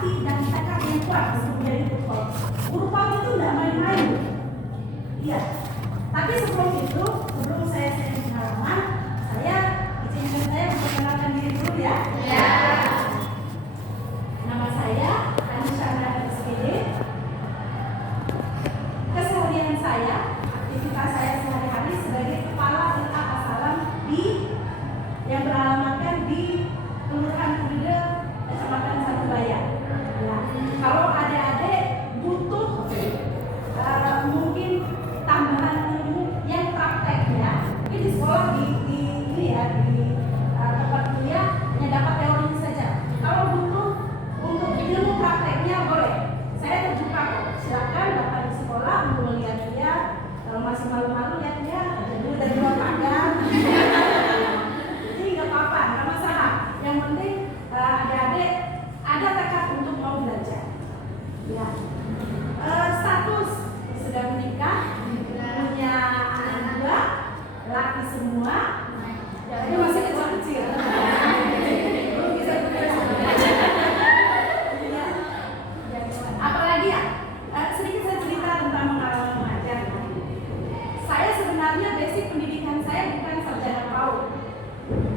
hati dan tekad yang kuat untuk menjadi guru PAUD. Guru PAUD itu tidak main-main. Iya. Tapi sebelum itu, sebelum saya pengalaman, saya izinkan saya memperkenalkan diri dulu ya. Ya. Nama saya Anisana SPD. Keseharian saya, aktivitas saya sehari-hari sebagai kepala LK Asalam yang beralamatkan di Kelurahan Kurile, Kecamatan Satubayan. Nah, kalau adik-adik butuh mungkin tambahan ilmu yang praktek ya, mungkin di sekolah di tempat kuliah hanya dapat teori saja. Kalau butuh untuk ilmu prakteknya boleh, saya terbuka kok. Silakan dapat di sekolah untuk melihat-lihat. Kalau masih malu-malu lihat-lihat, jadi dari luar pagar. Jadi nggak apa-apa, nggak masalah. Yang penting adik-adik ada tekad untuk mau belajar. Ya. Status sudah menikah, punya anak 2, laki semua. Jadi masih kecil-kecil. Belum bisa ya. Apalagi ya? Sedikit saya cerita tentang pengalaman mengajar. Saya sebenarnya basic pendidikan saya bukan sarjana PAUD.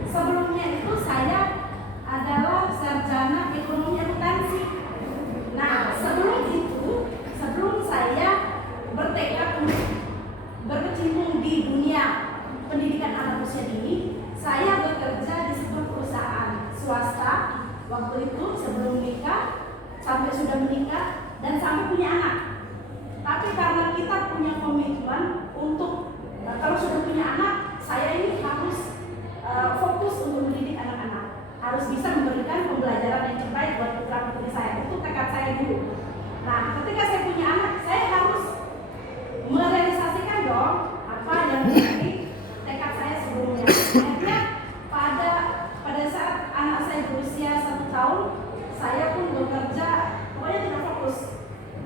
Sebelumnya itu saya adalah sarjana ekonomi akuntansi. Nah, sebelum saya bertekad untuk berkecimpung di dunia pendidikan anak usia dini, saya bekerja di sebuah perusahaan swasta waktu itu sebelum menikah, sampai sudah menikah dan sampai punya anak. Tapi karena kita punya komitmen untuk kalau sudah punya anak, saya ini harus fokus untuk mendidik anak-anak, harus bisa memberikan pembelajaran yang terbaik buat putra-putri saya. Itu tekad saya dulu. Nah, ketika saya punya anak, saya harus merealisasikan dong apa yang menjadi tekad saya sebelumnya. Akhirnya pada saat anak saya berusia 1 tahun, saya pun bekerja, pokoknya tidak fokus.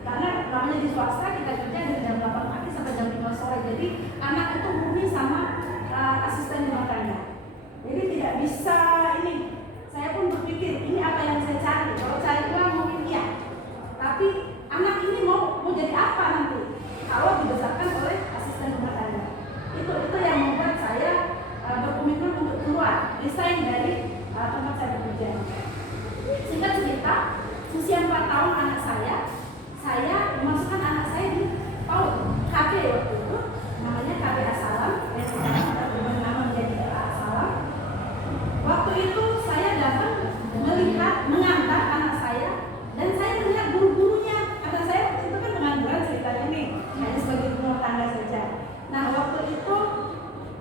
Karena namanya di swasta kita kerja dari jam 8 pagi sampai jam 5 sore. Jadi anak itu murni sama asisten rumah tangga. Jadi tidak bisa ini. Saya pun berpikir ini apa yang saya cari. Kalau cari uang mungkin iya. Tapi anak ini mau jadi apa nanti? Kalau dibesarkan oleh asisten rumah tangga. Itu yang membuat saya berkomitmen untuk keluar, resign dari tempat saya bekerja. Singkat cerita, usia 4 tahun anak saya memasukkan anak saya di PAUD KB waktu itu, namanya KB Asalam, yang sekarang sudah berubah nama menjadi LK Asalam. Waktu itu saya datang mengantar anak saya, dan saya melihat guru-gurunya. Karena saya waktu itu kan pengangguran ceritanya nih, hanya sebagai rumah tangga saja. Nah, waktu itu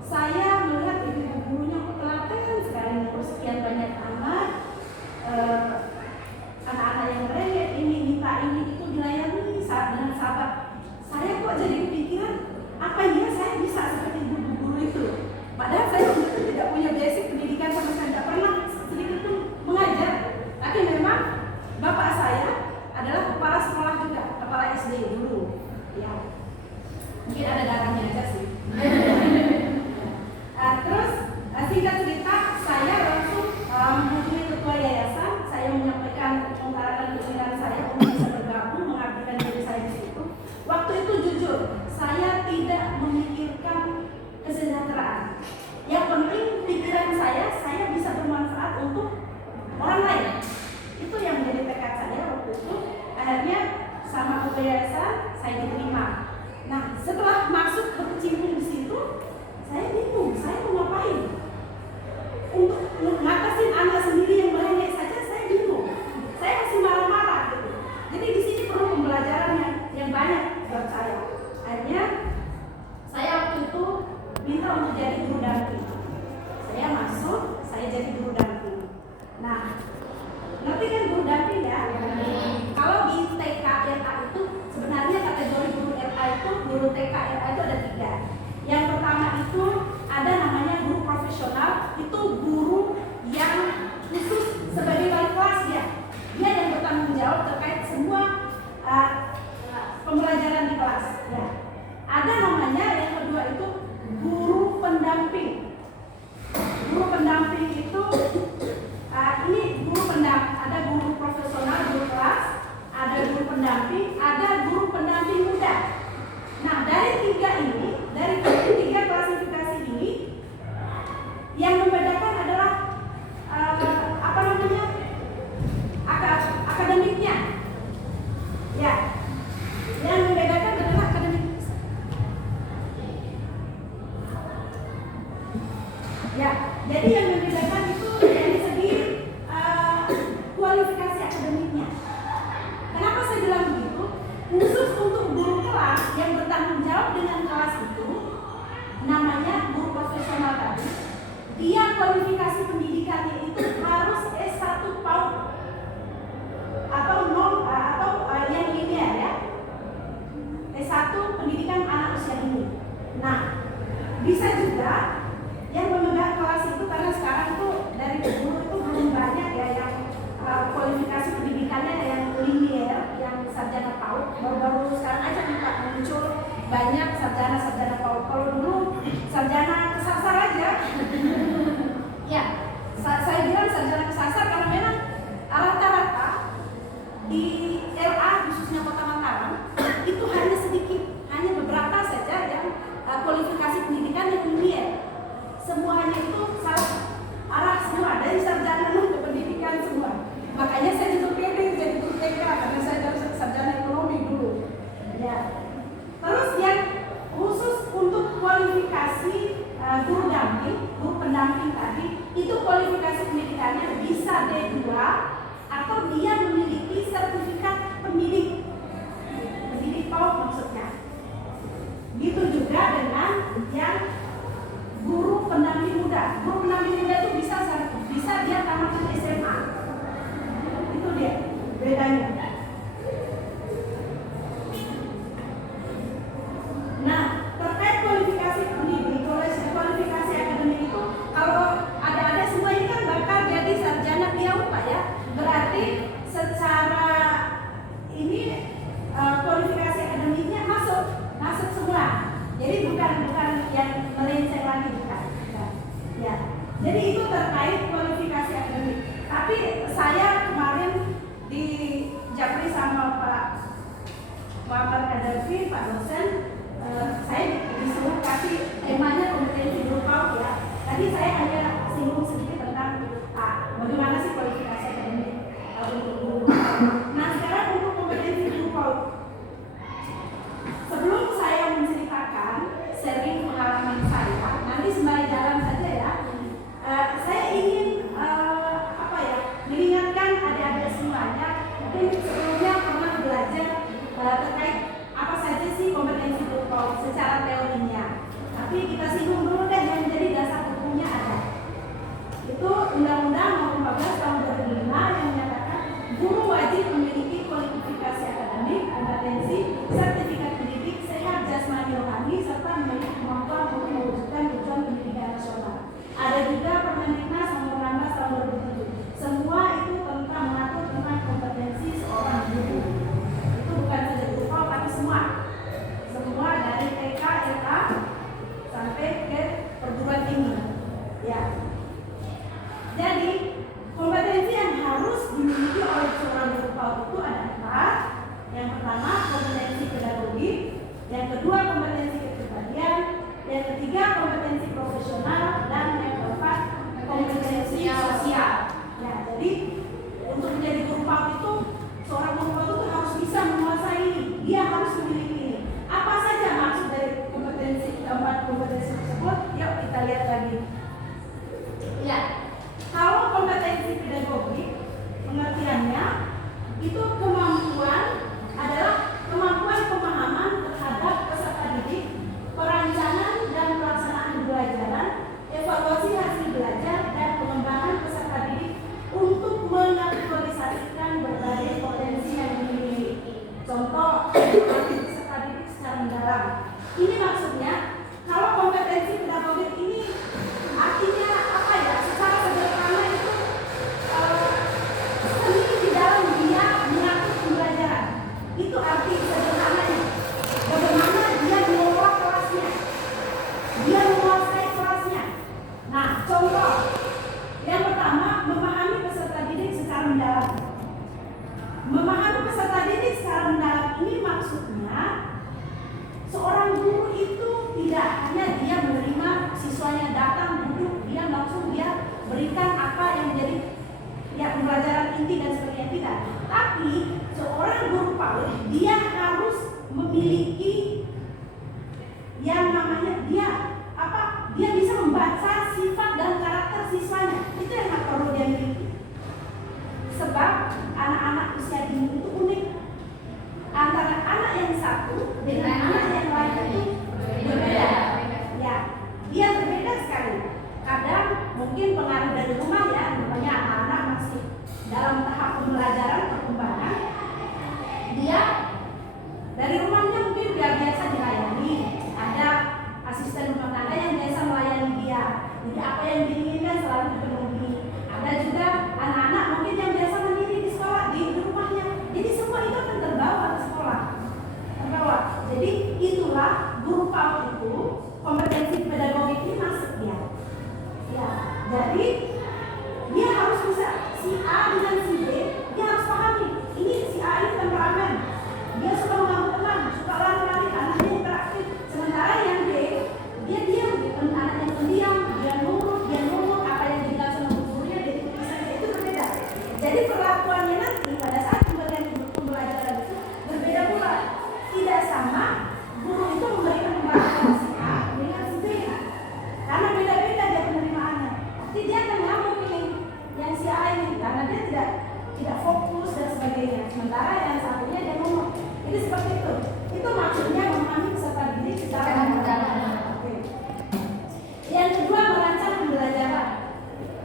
saya melihat ibu gurunya telaten sekali, sekian banyak anak-anak yang merengek, ini minta ini itu dilayani dengan sabar. Saya kok jadi kepikiran, apa iya saya bisa seperti guru-guru itu? Padahal saya tidak punya basic pendidikan sama sekali, tidak pernah sedikit pun mengajar. Tapi memang bapak saya adalah kepala sekolah juga, kepala SD dulu. Ya, mungkin ada darahnya aja sih. Terus singkat cerita, saya langsung menghubungi ketua yayasan. Saya menyampaikan pengarahan keinginan saya untuk bisa bergabung, mengabdikan diri saya di situ. Waktu itu jujur, saya tidak memikirkan kesejahteraan. Yang penting pikiran saya bisa bermanfaat untuk orang lain. Itu yang menjadi tekad saya waktu itu. Akhirnya sama ketua yayasan saya diterima. Nah, setelah masuk berkecimpung di situ, saya bingung, saya mau ngapain? Untuk ngatasin anak sendiri yang merengek saja saya bingung. Saya masih marah-marah gitu. Jadi di sini perlu pembelajaran yang banyak buat saya. Akhirnya saya waktu itu minta untuk jadi guru damping. Saya masuk, saya jadi guru damping. Nah, ngerti kan guru damping ya? Kalau di TK itu sebenarnya kategori guru baru-baru sekarang aja nih Pak muncul banyak sarjana-sarjana PAUD. Kalau dulu sarjana kesasar aja. Ya, saya bilang sarjana kesasar karena memang rata-rata di RA khususnya Kota Mataram itu hanya sedikit, hanya beberapa saja yang kualifikasi pendidikan yang linear. Semuanya itu arah semua dari sarjana ke pendidikan semua. Makanya saya juga pede jadi guru TK karena saya sarjana ekonomi dulu. Ya. Terus yang khusus untuk kualifikasi guru damping, guru pendamping tadi, itu kualifikasi pendidikannya bisa D2 atau dia memiliki sertifikat pendidik PAUD maksudnya. Gitu juga dengan yang guru pendamping muda. Guru pendamping muda itu bisa dia tamatkan SMA. Itu dia bedanya. Nah, terkait kualifikasi pendidik, kualifikasi akademik itu, kalau ada semua ini kan bakal jadi sarjana PIAUD Pak ya. Berarti secara ini kualifikasi akademiknya masuk semua. Jadi bukan yang melenceng lagi, bukan. Ya. Jadi itu terkait kualifikasi akademik. Tapi saya kemarin di Japri sama Pak Muhammad Kadafi, Pak dosen, saya disuruh kasih temanya kompetensi guru PAUD ya. Tadi saya hanya singgung sedikit tentang bagaimana sih kualifikasi akademik untuk guru. Nah sekarang untuk kompetensi guru PAUD. Sebelum saya menceritakan sharing pengalaman saya, nanti sembari jalan saja ya. Saya ingin mengingatkan adik-adik semuanya, mungkin sebelumnya pernah belajar terkait apa saja sih kompetensi guru PAUD secara teorinya. Tapi kita singgung dulu deh yang menjadi dasar hukumnya ada. Itu Undang-Undang Nomor 14 Tahun 2005 yang menyatakan guru wajib memiliki kualifikasi akademik, kompetensi, sertifikat pendidik, sehat jasmani rohani, serta memiliki kemampuan untuk mewujudkan tujuan pendidikan nasional. Ada juga Permendiknas Nomor 16 Tahun 2007. Semua itu tentang mengatur tentang kompetensi seorang guru. Itu bukan saja guru PAUD tapi semua dari TK, LK sampai ke perguruan tinggi. Ya. Jadi kompetensi yang harus dimiliki oleh seorang guru PAUD itu ada 4. Yang pertama kompetensi pedagogi, yang kedua kompetensi kepribadian, yang ketiga kompetensi profesional, dan yang keempat kompetensi sosial. Ya, jadi untuk menjadi guru PAUD itu seorang guru PAUD itu harus bisa menguasai ini. Dia harus memiliki ini. Apa saja maksud dari keempat kompetensi tersebut? Yuk kita lihat lagi. Ya, kalau kompetensi pedagogi, pengertiannya itu adalah kemampuan pemahaman terhadap peserta didik, perancangan dan pelaksanaan pembelajaran, evaluasi hasil belajar, dan pengembangan peserta didik untuk mengaktualisasikan berbagai potensi yang dimiliki. Contoh, peserta didik secara mendalam. Ini maksudnya, kalau kompetensi pedagogik ini artinya apa ya? Secara sederhana itu seni di dalam dia mengatur pembelajaran. Itu arti sederhananya. Bagaimana dia mengelola kelasnya, dia menguasai kelasnya. Nah, contoh yang pertama, memahami peserta didik secara mendalam. Memahami peserta didik secara mendalam ini maksudnya seorang guru itu tidak hanya dia menerima siswanya datang duduk, dia langsung dia berikan apa yang menjadi pembelajaran inti dan sebagainya, tidak. Tapi seorang guru PAUD dia harus memiliki yang namanya dia bisa membaca sifat dan karakter siswanya. Itu yang perlu dia miliki. Sebab anak-anak usia dini itu unik. Antara anak yang satu dengan anak yang lain itu berbeda. Ya, dia berbeda sekali. Kadang mungkin pengaruh dari rumah ya, namanya anak-anak masih dalam tahap pembelajaran perkembangan. Dia dari rumahnya mungkin sementara yang satunya dia ngomong. Jadi seperti itu. Itu maksudnya memahami peserta didik secara mendalam. Oke. Yang kedua, merancang pembelajaran,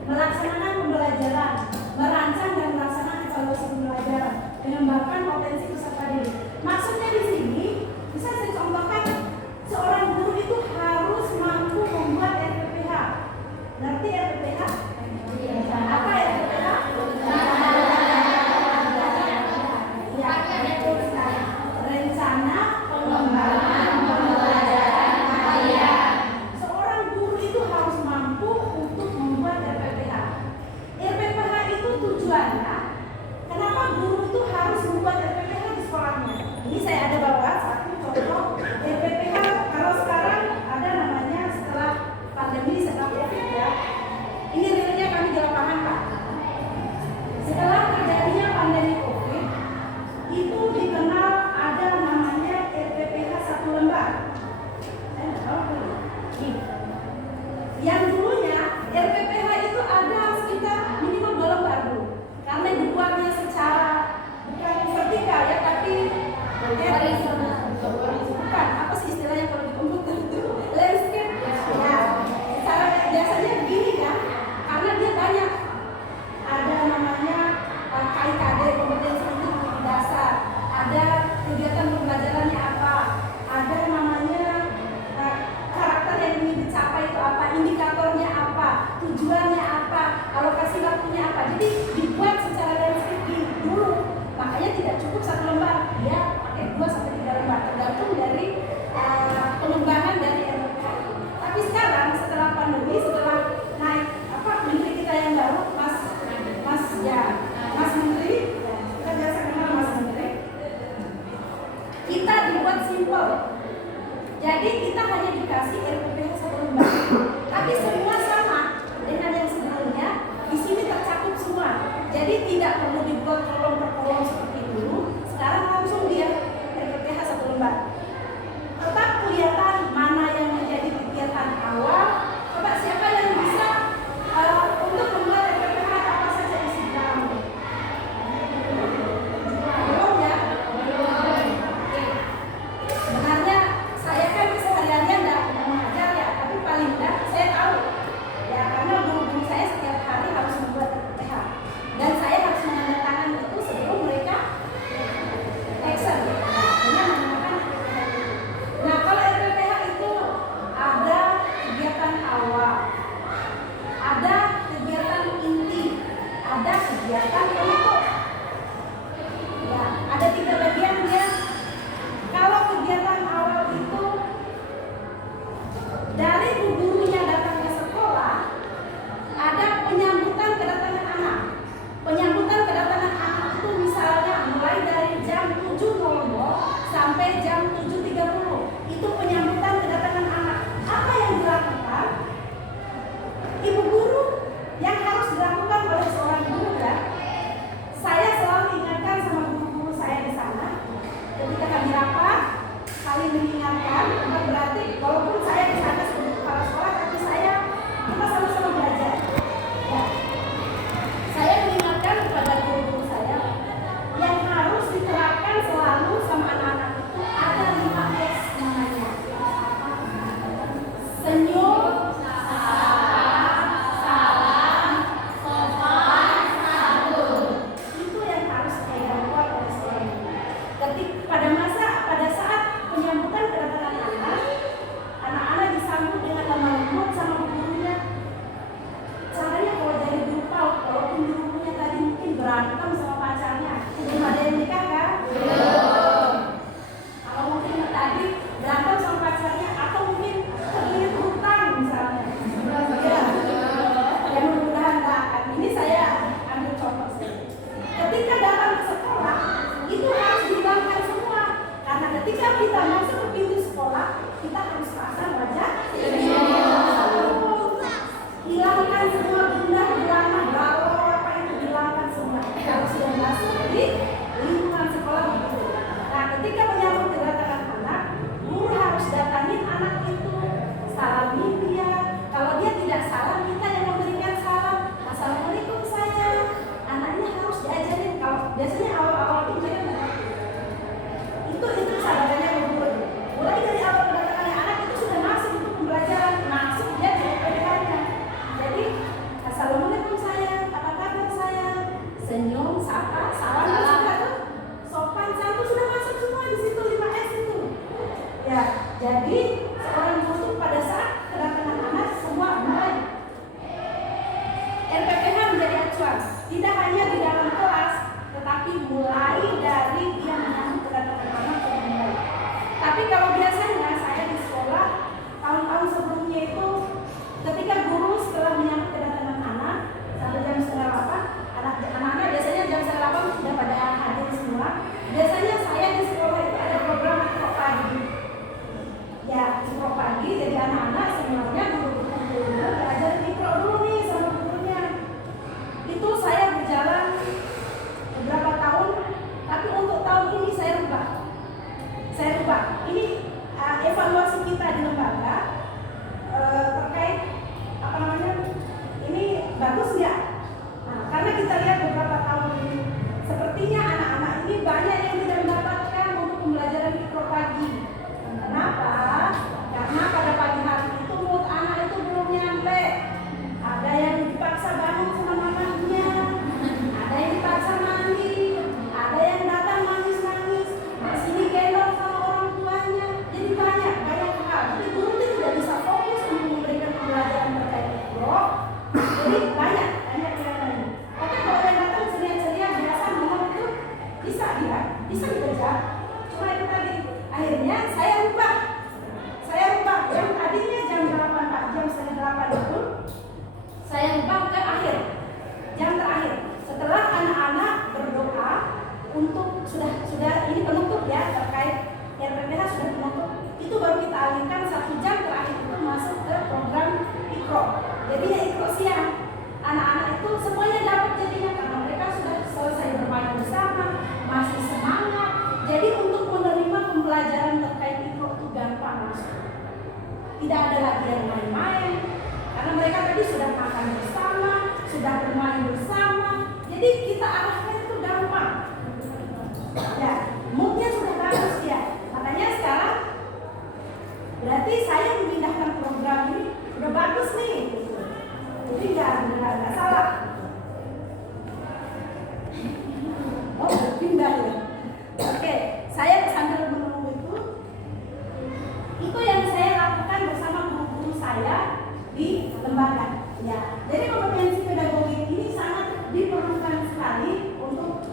melaksanakan pembelajaran, merancang dan melaksanakan evaluasi pembelajaran, mengembangkan potensi peserta didik. Maksudnya di sini bisa saya contohkan, seorang guru itu harus mampu membuat RPPH. Ngerti RPPH? Apa RPPH? Rencana pengembangan pembelajaran harian. Seorang guru itu harus mampu untuk membuat RPPH. RPPH itu tujuannya, kenapa guru itu harus membuat RPPH di sekolahnya? Ini saya ada bawa satu contoh RPPH. Kalau sekarang ada namanya setelah pandemi, setelah COVID ya. Ini realnya kami di lapangan Pak. Setelah terjadinya pandemi COVID, itu dikenal ada namanya RPPH 1 lembar. Saya nggak tahu tuh. Yang dulunya RPPH itu ada sekitar minimal 2 lembar dulu, karena dibuatnya secara bukan vertikal ya, tapi bukan apa sih istilahnya kalau di komputer itu landscape ya. Cara biasanya begini kan, karena dia banyak. Ada namanya KIKD, kompetensi inti dasar, ada kegiatan pembelajarannya apa, ada namanya karakter yang ingin dicapai itu apa, indikatornya apa, tujuannya apa, alokasi waktunya apa. Jadi dibuat secara landscape dulu. Makanya tidak cukup 1 lembar, dia pakai 2 sampai 3 lembar, tergantung dari pengembangan dari RPPH. Tapi sekarang setelah pandemi, setelah naik menteri kita yang baru, Mas Menteri, kita biasa kenal Mas Menteri. Kita dibuat simpel. Jadi kita hanya dikasih RPPH 1 lembar, tapi semua sama dengan yang sebelumnya. Di sini tercakup semua. Jadi tidak perlu dibuat kolom per kolom seperti dulu. Sekarang langsung dia RPPH 1 lembar. Tetap kelihatan mana yang menjadi kegiatan awal. Coba siapa yang bisa untuk membuat RPPH apa saja isi dalamnya? Belum ya? Sebenarnya saya kan sehari-harian nggak mengajar ya, tapi paling tidak saya tahu ya, karena guru-guru saya setiap hari harus membuat RPPH dan saya harus menandatangani itu sebelum mereka action. Nah, kalau RPPH itu ada kegiatan awal, ada kegiatan inti, ada kegiatan penutup. Ya, ada 3 bagian dia. Kalau kegiatan awal itu dari gurunya datang ke sekolah, ada penyambutan kedatangan anak. Penyambutan kedatangan anak itu misalnya mulai dari jam 7.00 sampai jam 7.30. Itu penyambutan kedatangan anak. Apa yang dilakukan? Ibu guru yang harus dilakukan oleh seorang guru ya. Saya selalu ingatkan sama guru-guru saya di sana. Ketika kami rapat, saling mengingatkan, bukan berarti walaupun saya di sana sebagai kepala sekolah, tapi kita sama-sama belajar. Ya. Saya mengingatkan kepada guru-guru saya yang harus diterapkan selalu sama anak-anak itu ada 5S namanya. Senyum, salam, sopan, santun. Itu yang harus dipegang kuat oleh seorang guru. Pada saat penyambutan kedatangan anak bisa dikejar. Cuma itu tadi, akhirnya saya rubah jam tadinya jam 8 Pak, jam setengah 8 itu saya rubah ke akhir, jam terakhir. Setelah anak-anak berdoa untuk sudah ini penutup ya, terkait RPPH sudah penutup, itu baru kita alihkan 1 jam terakhir itu masuk ke program Ikro. Jadi ya Ikro siang, anak-anak itu semuanya dapat jadinya karena mereka sudah selesai bermain bersama, masih semangat. Jadi untuk menerima pembelajaran terkait Ikro itu gampang masuk. Tidak ada lagi yang main-main, karena mereka tadi sudah makan bersama, sudah bermain bersama. Jadi kita arahkan itu gampang. Ya, moodnya sudah bagus ya. Makanya sekarang berarti saya memindahkan program ini udah bagus nih. Jadi nggak salah. Oh, pindah ya. Oke, saya sambil menunggu itu yang saya lakukan bersama guru-guru saya di lembaga. Ya, jadi kompetensi pedagogi ini sangat diperlukan sekali untuk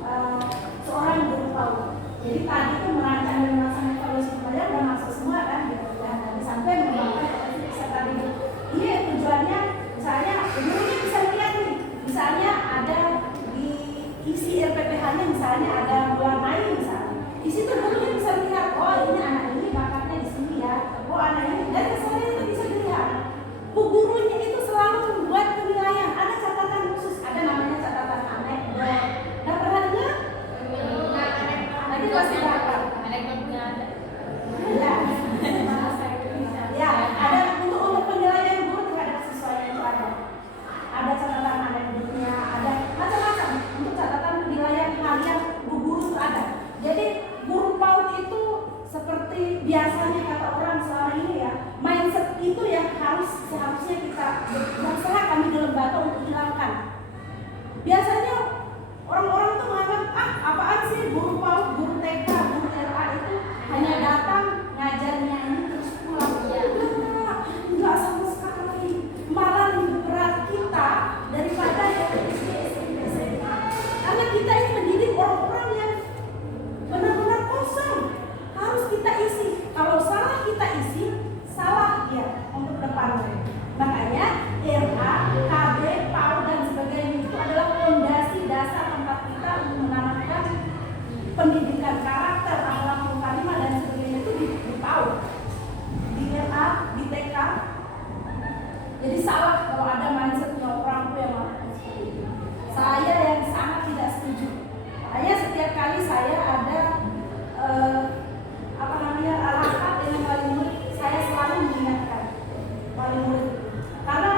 seorang guru PAUD. Jadi tadi itu merancang dan melaksanakan evaluasi pembelajaran udah masuk semua kan, dan sampai mengembangkan potensi peserta didik. Ini tujuannya, misalnya gurunya bisa lihat nih, misalnya ada di isi RPPH-nya misalnya ada mewarnai misalnya. Di situ gurunya bisa lihat, oh ini anak ini bakatnya di sini ya, oh anak ini, dan misalnya itu bisa dilihat. Gurunya itu selalu membuat penilaian, ada catatan khusus, ada namanya catatan anekdot. Udah pernah dengar? Nanti pasti dapat. Anekdotnya ada. Ya. Ya, ada untuk penilaian guru terhadap siswanya itu ada. Ada catatan anekdotnya, ada macam-macam untuk catatan penilaian harian guru itu ada. Jadi guru PAUD itu seperti biasanya kata orang selama ini ya, mindset itu yang seharusnya kita berusaha kami di lembaga untuk hilangkan. Biasanya orang-orang tuh menganggap apaan sih guru PAUD, guru TK, guru LA itu hanya datang ngajarnya ini terus pulang. Enggak sama sekali. Malah lebih berat kita daripada yang SD, SMP, SMA. Karena kita ini mendidik orang-orang yang benar-benar kosong. Harus kita isi. Kalau salah kita isi, salah dia untuk depannya. Makanya RA, KB, PAUD dan sebagainya itu adalah fondasi dasar tempat kita untuk menanamkan pendidikan karakter, akhlak, kalimah dan sebagainya itu di PAUD, di RA, di TK. Jadi salah kalau ada mindsetnya orang tua yang melakukan seperti itu. Saya yang sangat tidak setuju. Makanya setiap kali saya ada rapat dengan wali murid, saya selalu mengingatkan wali murid. Karena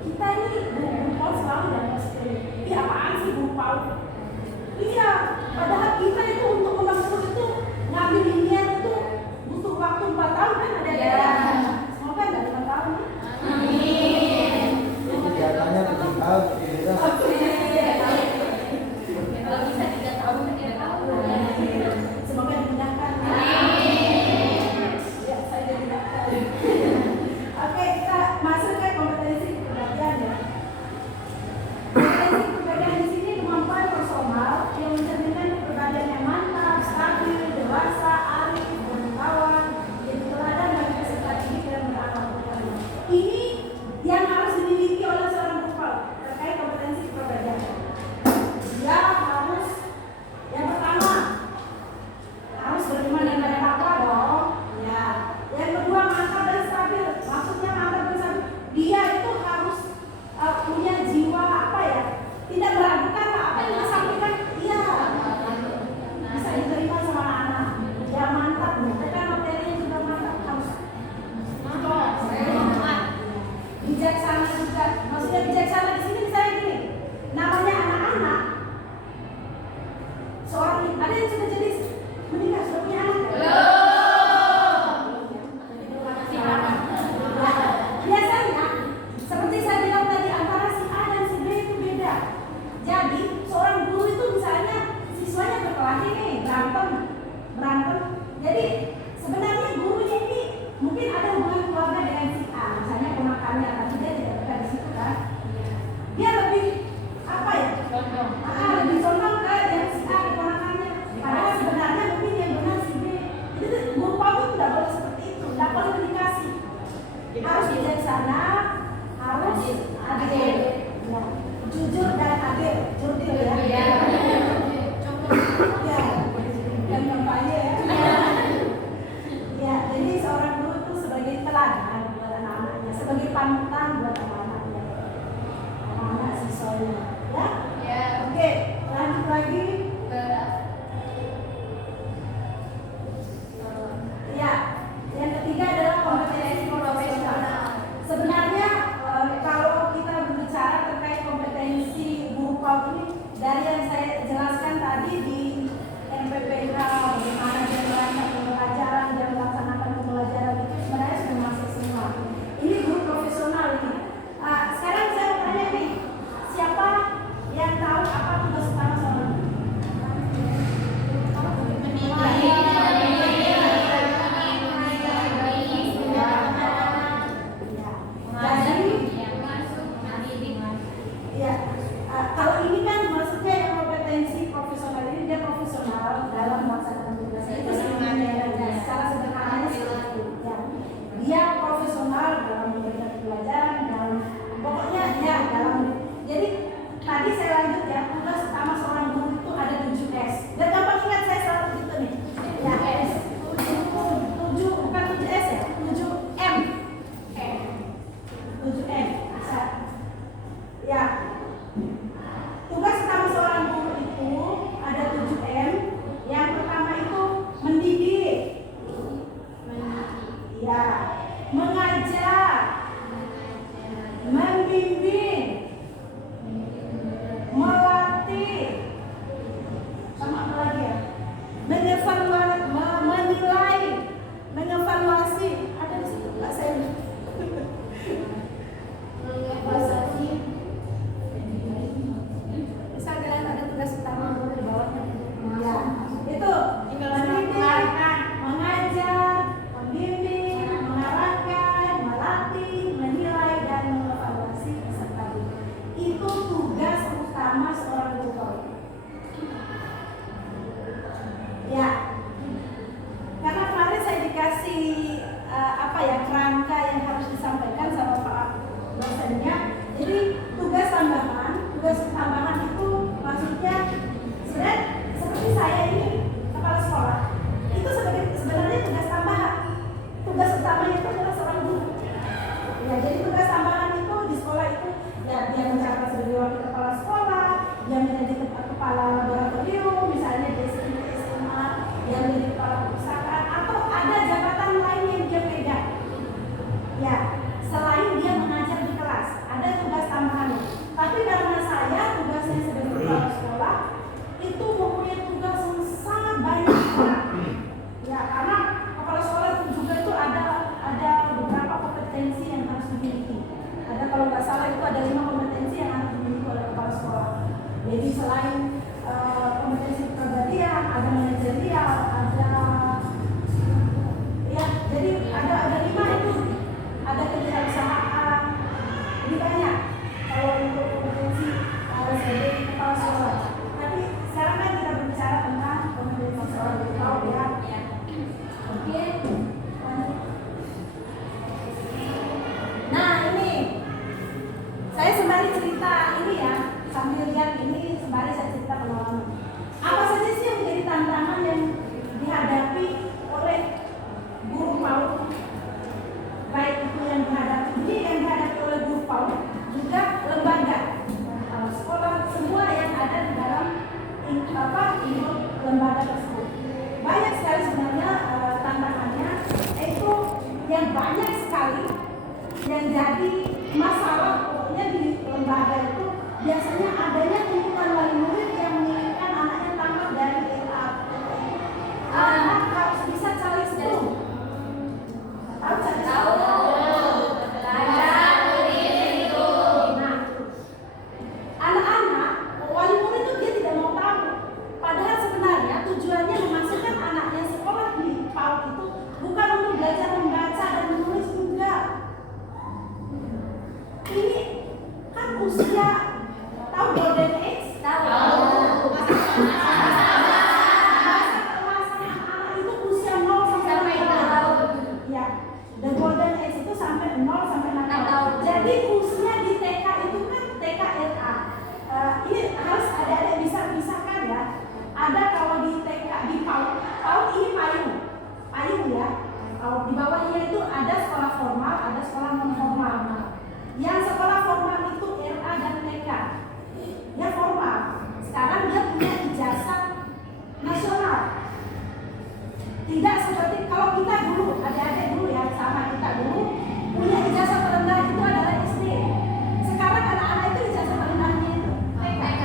kita ini guru PAUD selalu dalam seperti ini. Apaan sih guru PAUD? Iya, padahal kita itu untuk menempuh itu ngambil linier itu butuh waktu 4 tahun kan ada ya. Semoga enggak 5 tahun. Amin. Kegiatannya 7 tahun, beda. Kalau bisa 3 tahun, 3 tahun. Semoga dimudahkan. Ya, saya tidak tahu. Oke, kita masuk ke kompetensi kepribadian ya. Kompetensi kepribadian di sini kemampuan personal yang mencerminkan kepribadian yang mantap, stabil, dewasa, arif, berkawan, jadi teladan bagi peserta didik dan beramal. Ini yang harus dimiliki oleh seorang guru PAUD terkait kompetensi kepribadian. Dia harus yang pertama harus beriman dan bertakwa dong. Ya. Yang kedua mantap dan stabil. Maksudnya mantap dan stabil. Dia itu harus punya jiwa apa ya? Tidak meragukan apa yang disampaikan. Iya. Bisa diterima sama anak-anak. Ya mantap. Mereka materinya juga mantap harus. Bijaksana juga. Maksudnya bijaksana di sini misalnya gini. Namanya anak-anak. Seorang ada yang sudah jadi menikah, sudah punya anak. Biasanya seperti saya bilang tadi antara si A dan si B itu beda. Jadi seorang guru itu misalnya siswanya berkelahi nih, berantem. Jadi sebenarnya gurunya ini mungkin ada hubungan keluarga dengan si A, misalnya ponakannya, tapi dia tidak berada di situ kan. Dia lebih apa ya? Lebih condong ke yang si A ponakannya. Padahal sebenarnya masalah pokoknya di lembaga itu biasanya adanya kumpulan wali murid yang menginginkan anaknya tamat dari LA. Anak harus bisa cari sebelum. Tahu cari sebelum? Nah, anak-anak wali murid itu dia tidak mau tahu. Padahal sebenarnya tujuannya memasukkan anaknya sekolah di PAUD itu bukan untuk belajar membaca dan menulis juga. Ini kan usia tahu golden age? Tahu. Masa kemasan anak itu usia 0 sampai 6 tahun. Ya, the golden age itu sampai 0 sampai 6 tahun. Jadi usia di TK itu kan TK RA. Ini harus adik-adik bisa pisahkan ya. Ada kalau di TK di PAUD, PAUD ini payung ya. Kalau di bawahnya itu ada sekolah formal, ada sekolah non formal. Yang sekolah formal itu RA dan TK. Dia formal. Sekarang dia punya ijazah nasional. Tidak seperti kalau kita dulu, adik-adik dulu ya, sama kita dulu punya ijazah terendah itu adalah SD. Sekarang anak-anak itu ijazah terendahnya itu TK.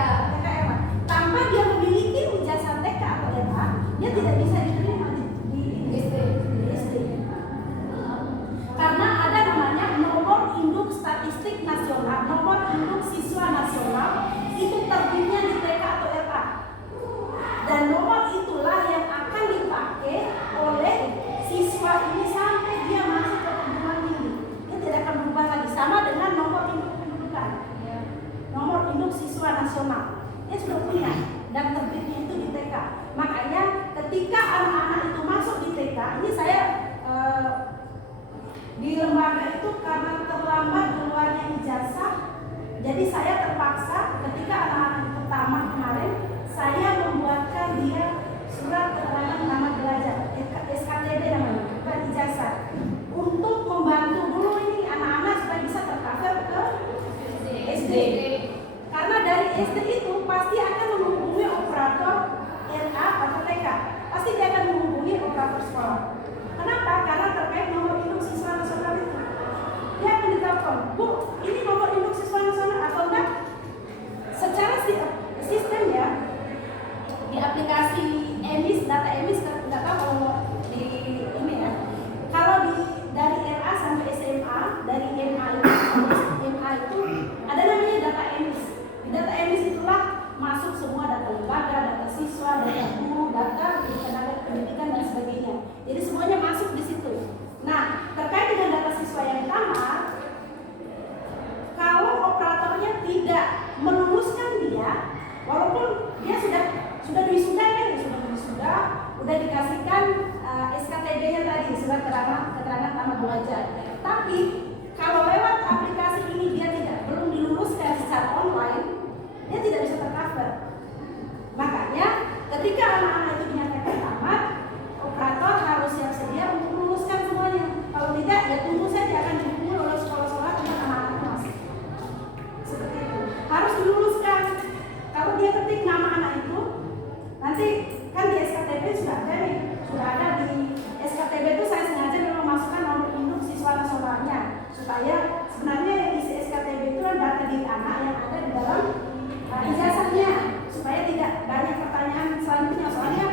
Tanpa dia memiliki ijazah TK atau RA, dia tidak bisa diterima di SD. Karena ada namanya nomor induk statistik nasional, nomor induk siswa nasional itu terbitnya di TK atau RA. Dan nomor itulah yang akan dipakai oleh siswa ini sampai dia masuk ke perguruan tinggi. Dia tidak akan berubah lagi, sama dengan nomor induk pendudukan, nomor induk siswa nasional. Dia sudah punya dan terbitnya itu di TK. Makanya ketika anak-anak itu masuk di TK, ini saya di lembaga itu karena terlambat keluarnya ijazah, jadi saya terpaksa ketika anak-anak itu tamat kemarin, saya membuatkan dia surat keterangan tamat belajar, SKTB namanya, bukan ijazah, untuk membantu dulu ini anak-anak supaya bisa tercover ke SD. Karena dari SD itu pasti akan menghubungi operator RA atau TK, pasti dia akan menghubungi operator sekolah. Kenapa? Karena terkait nomor induk siswa nasional itu. Dia akan ditelepon, Bu, ini nomor induk siswa nasional atau enggak? Secara sistem ya, di aplikasi EMIS, data EMIS, nggak tahu kalau di ini ya. Kalau dari RA sampai SMA, dari MA itu ada namanya data EMIS. Di data EMIS itulah masuk semua data lembaga, data siswa, data guru, data tenaga pendidikan dan sebagainya. Jadi semuanya masuk di situ. Nah, terkait dengan data siswa yang tamat, kalau operatornya tidak meluluskan dia, walaupun dia sudah wisuda kan, udah dikasihkan SKTB-nya tadi, surat keterangan tamat belajar. Tapi kalau lewat aplikasi ini dia belum diluluskan secara online, dia tidak bisa tercover. Makanya ketika anak-anak itu dinyatakan tamat, operator harus siap sedia untuk meluluskan semuanya. Kalau tidak, ya tunggu saja akan dihubungi oleh sekolah-sekolah dengan anak-anak masih. Seperti itu. Harus diluluskan. Kalau dia ketik nama anak itu, nanti kan di SKTB sudah ada nih, sudah ada di SKTB itu saya sengaja memang masukkan nomor induk siswa nasionalnya supaya sebenarnya yang isi SKTB itu adalah data diri anak yang ada di dalam ijazahnya supaya tidak banyak pertanyaan selanjutnya. Soalnya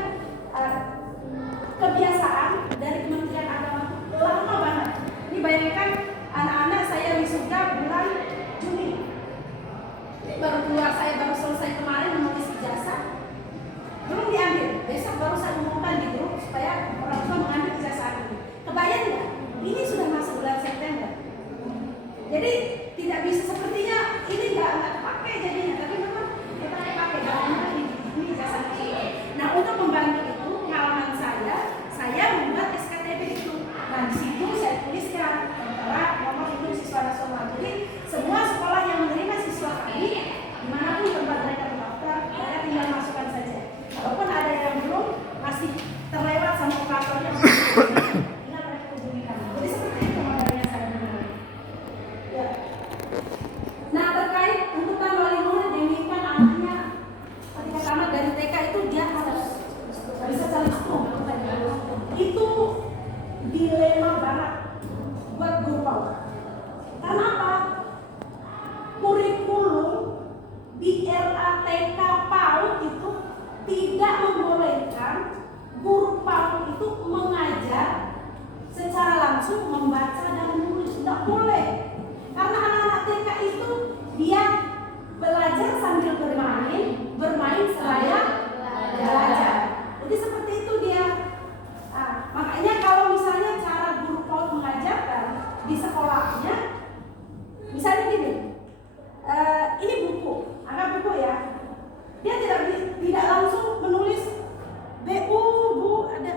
itu mengajar secara langsung membaca dan menulis. Tidak boleh. Karena anak-anak TK itu dia belajar sambil bermain seraya belajar. Jadi seperti itu dia. Makanya kalau misalnya cara guru PAUD mengajarkan di sekolahnya, misalnya gini, ini buku, anggap buku ya. Dia tidak langsung menulis BU, Bu, ada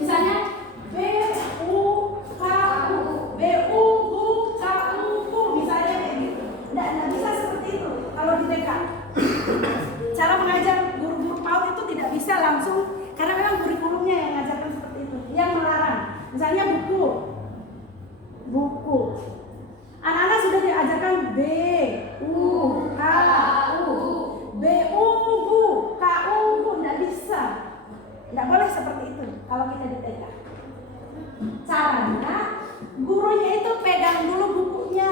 misalnya BU, KU, BU, Bu, KU, Bu, misalnya kayak gitu. Tidak bisa seperti itu kalau di TK. Cara mengajar guru-guru PAUD itu tidak bisa langsung, karena memang kurikulumnya yang mengajarkan seperti itu, yang melarang. Misalnya buku. Anak-anak sudah diajarkan B, U, K, U, B, U, Bu, K, U, Bu, tidak bisa. Tidak boleh seperti itu kalau kita di TK. Caranya, gurunya itu pegang dulu bukunya.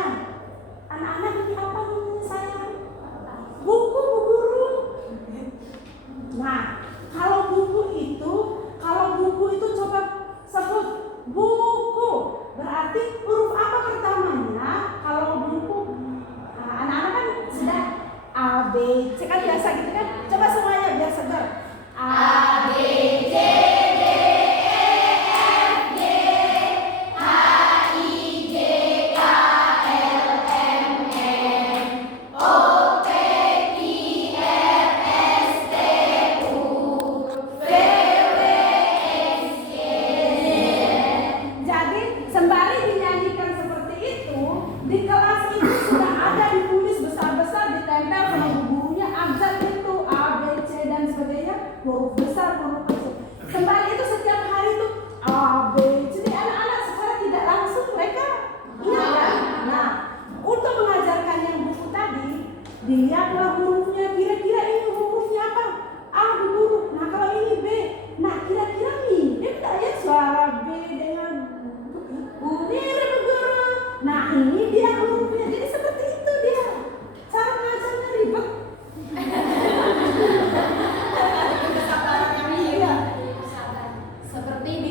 Anak-anak ini apa namanya sayang? Buku, Bu Guru. Nah, kalau buku itu coba sebut buku. Berarti huruf apa pertamanya? Kalau buku, anak-anak kan sudah A, B, C kan biasa gitu kan? Coba semuanya biar segar. A, B, C, D, E, F, G, H, I, J, K, L, M, N, O, P, Q, R, S, T, U, V, W, X, Y, Z. Jadi sembari dinyanyikan seperti itu, di kelas itu sudah ada ditulis besar-besar, ditempel sama gurunya abjad itu A, B, C dan sebagainya, huruf besar, huruf kecil. Sembari itu setiap hari itu A, B, C. Jadi anak-anak secara tidak langsung mereka ingat kan? Nah, untuk mengajarkan yang buku tadi, dilihatlah hurufnya, kira-kira ini hurufnya apa? A, Bu Guru. Nah, kalau ini B, nah kira-kira mirip tak ya suara B dengan mirip Bu Guru. Nah, ini dia hurufnya. Jadi seperti itu dia. Cara mengajarnya ribet. Iya. Seperti di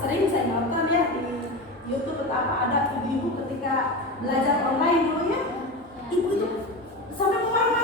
sering saya nonton ya di YouTube betapa ada ibu-ibu ketika belajar online dulu ya. Ibu itu sampai kemana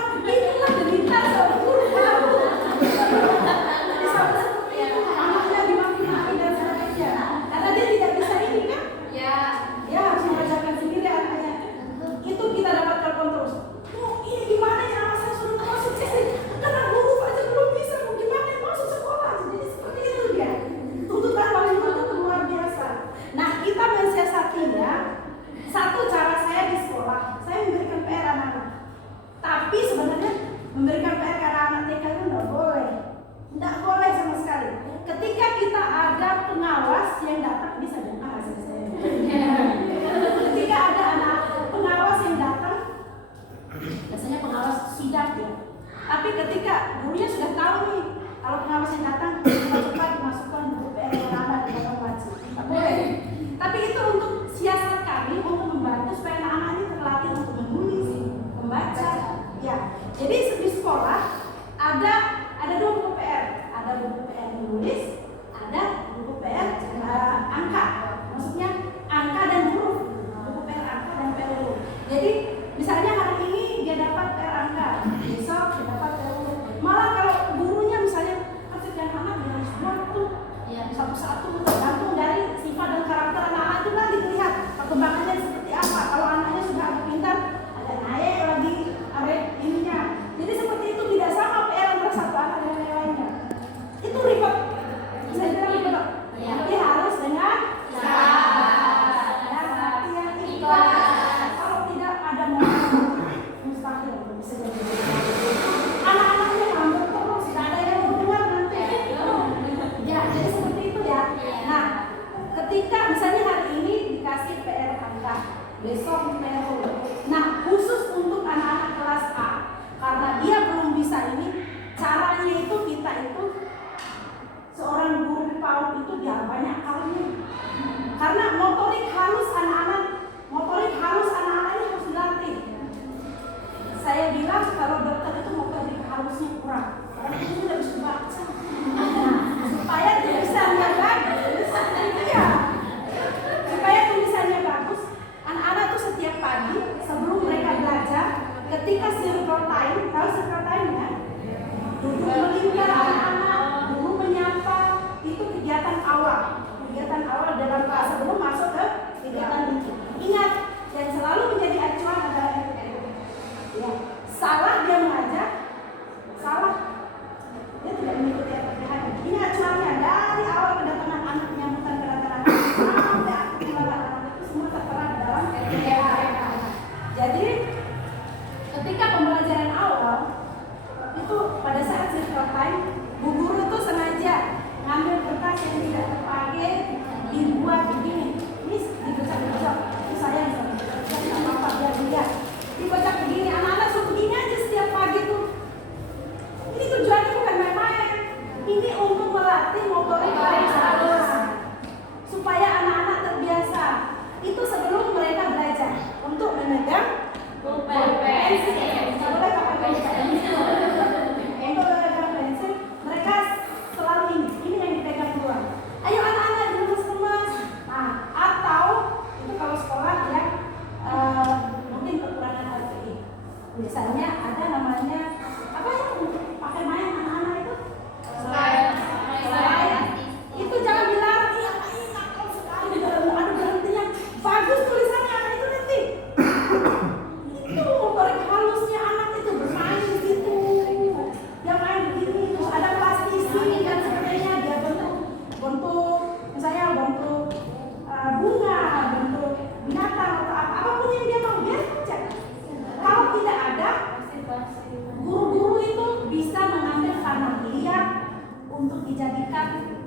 untuk dijadikan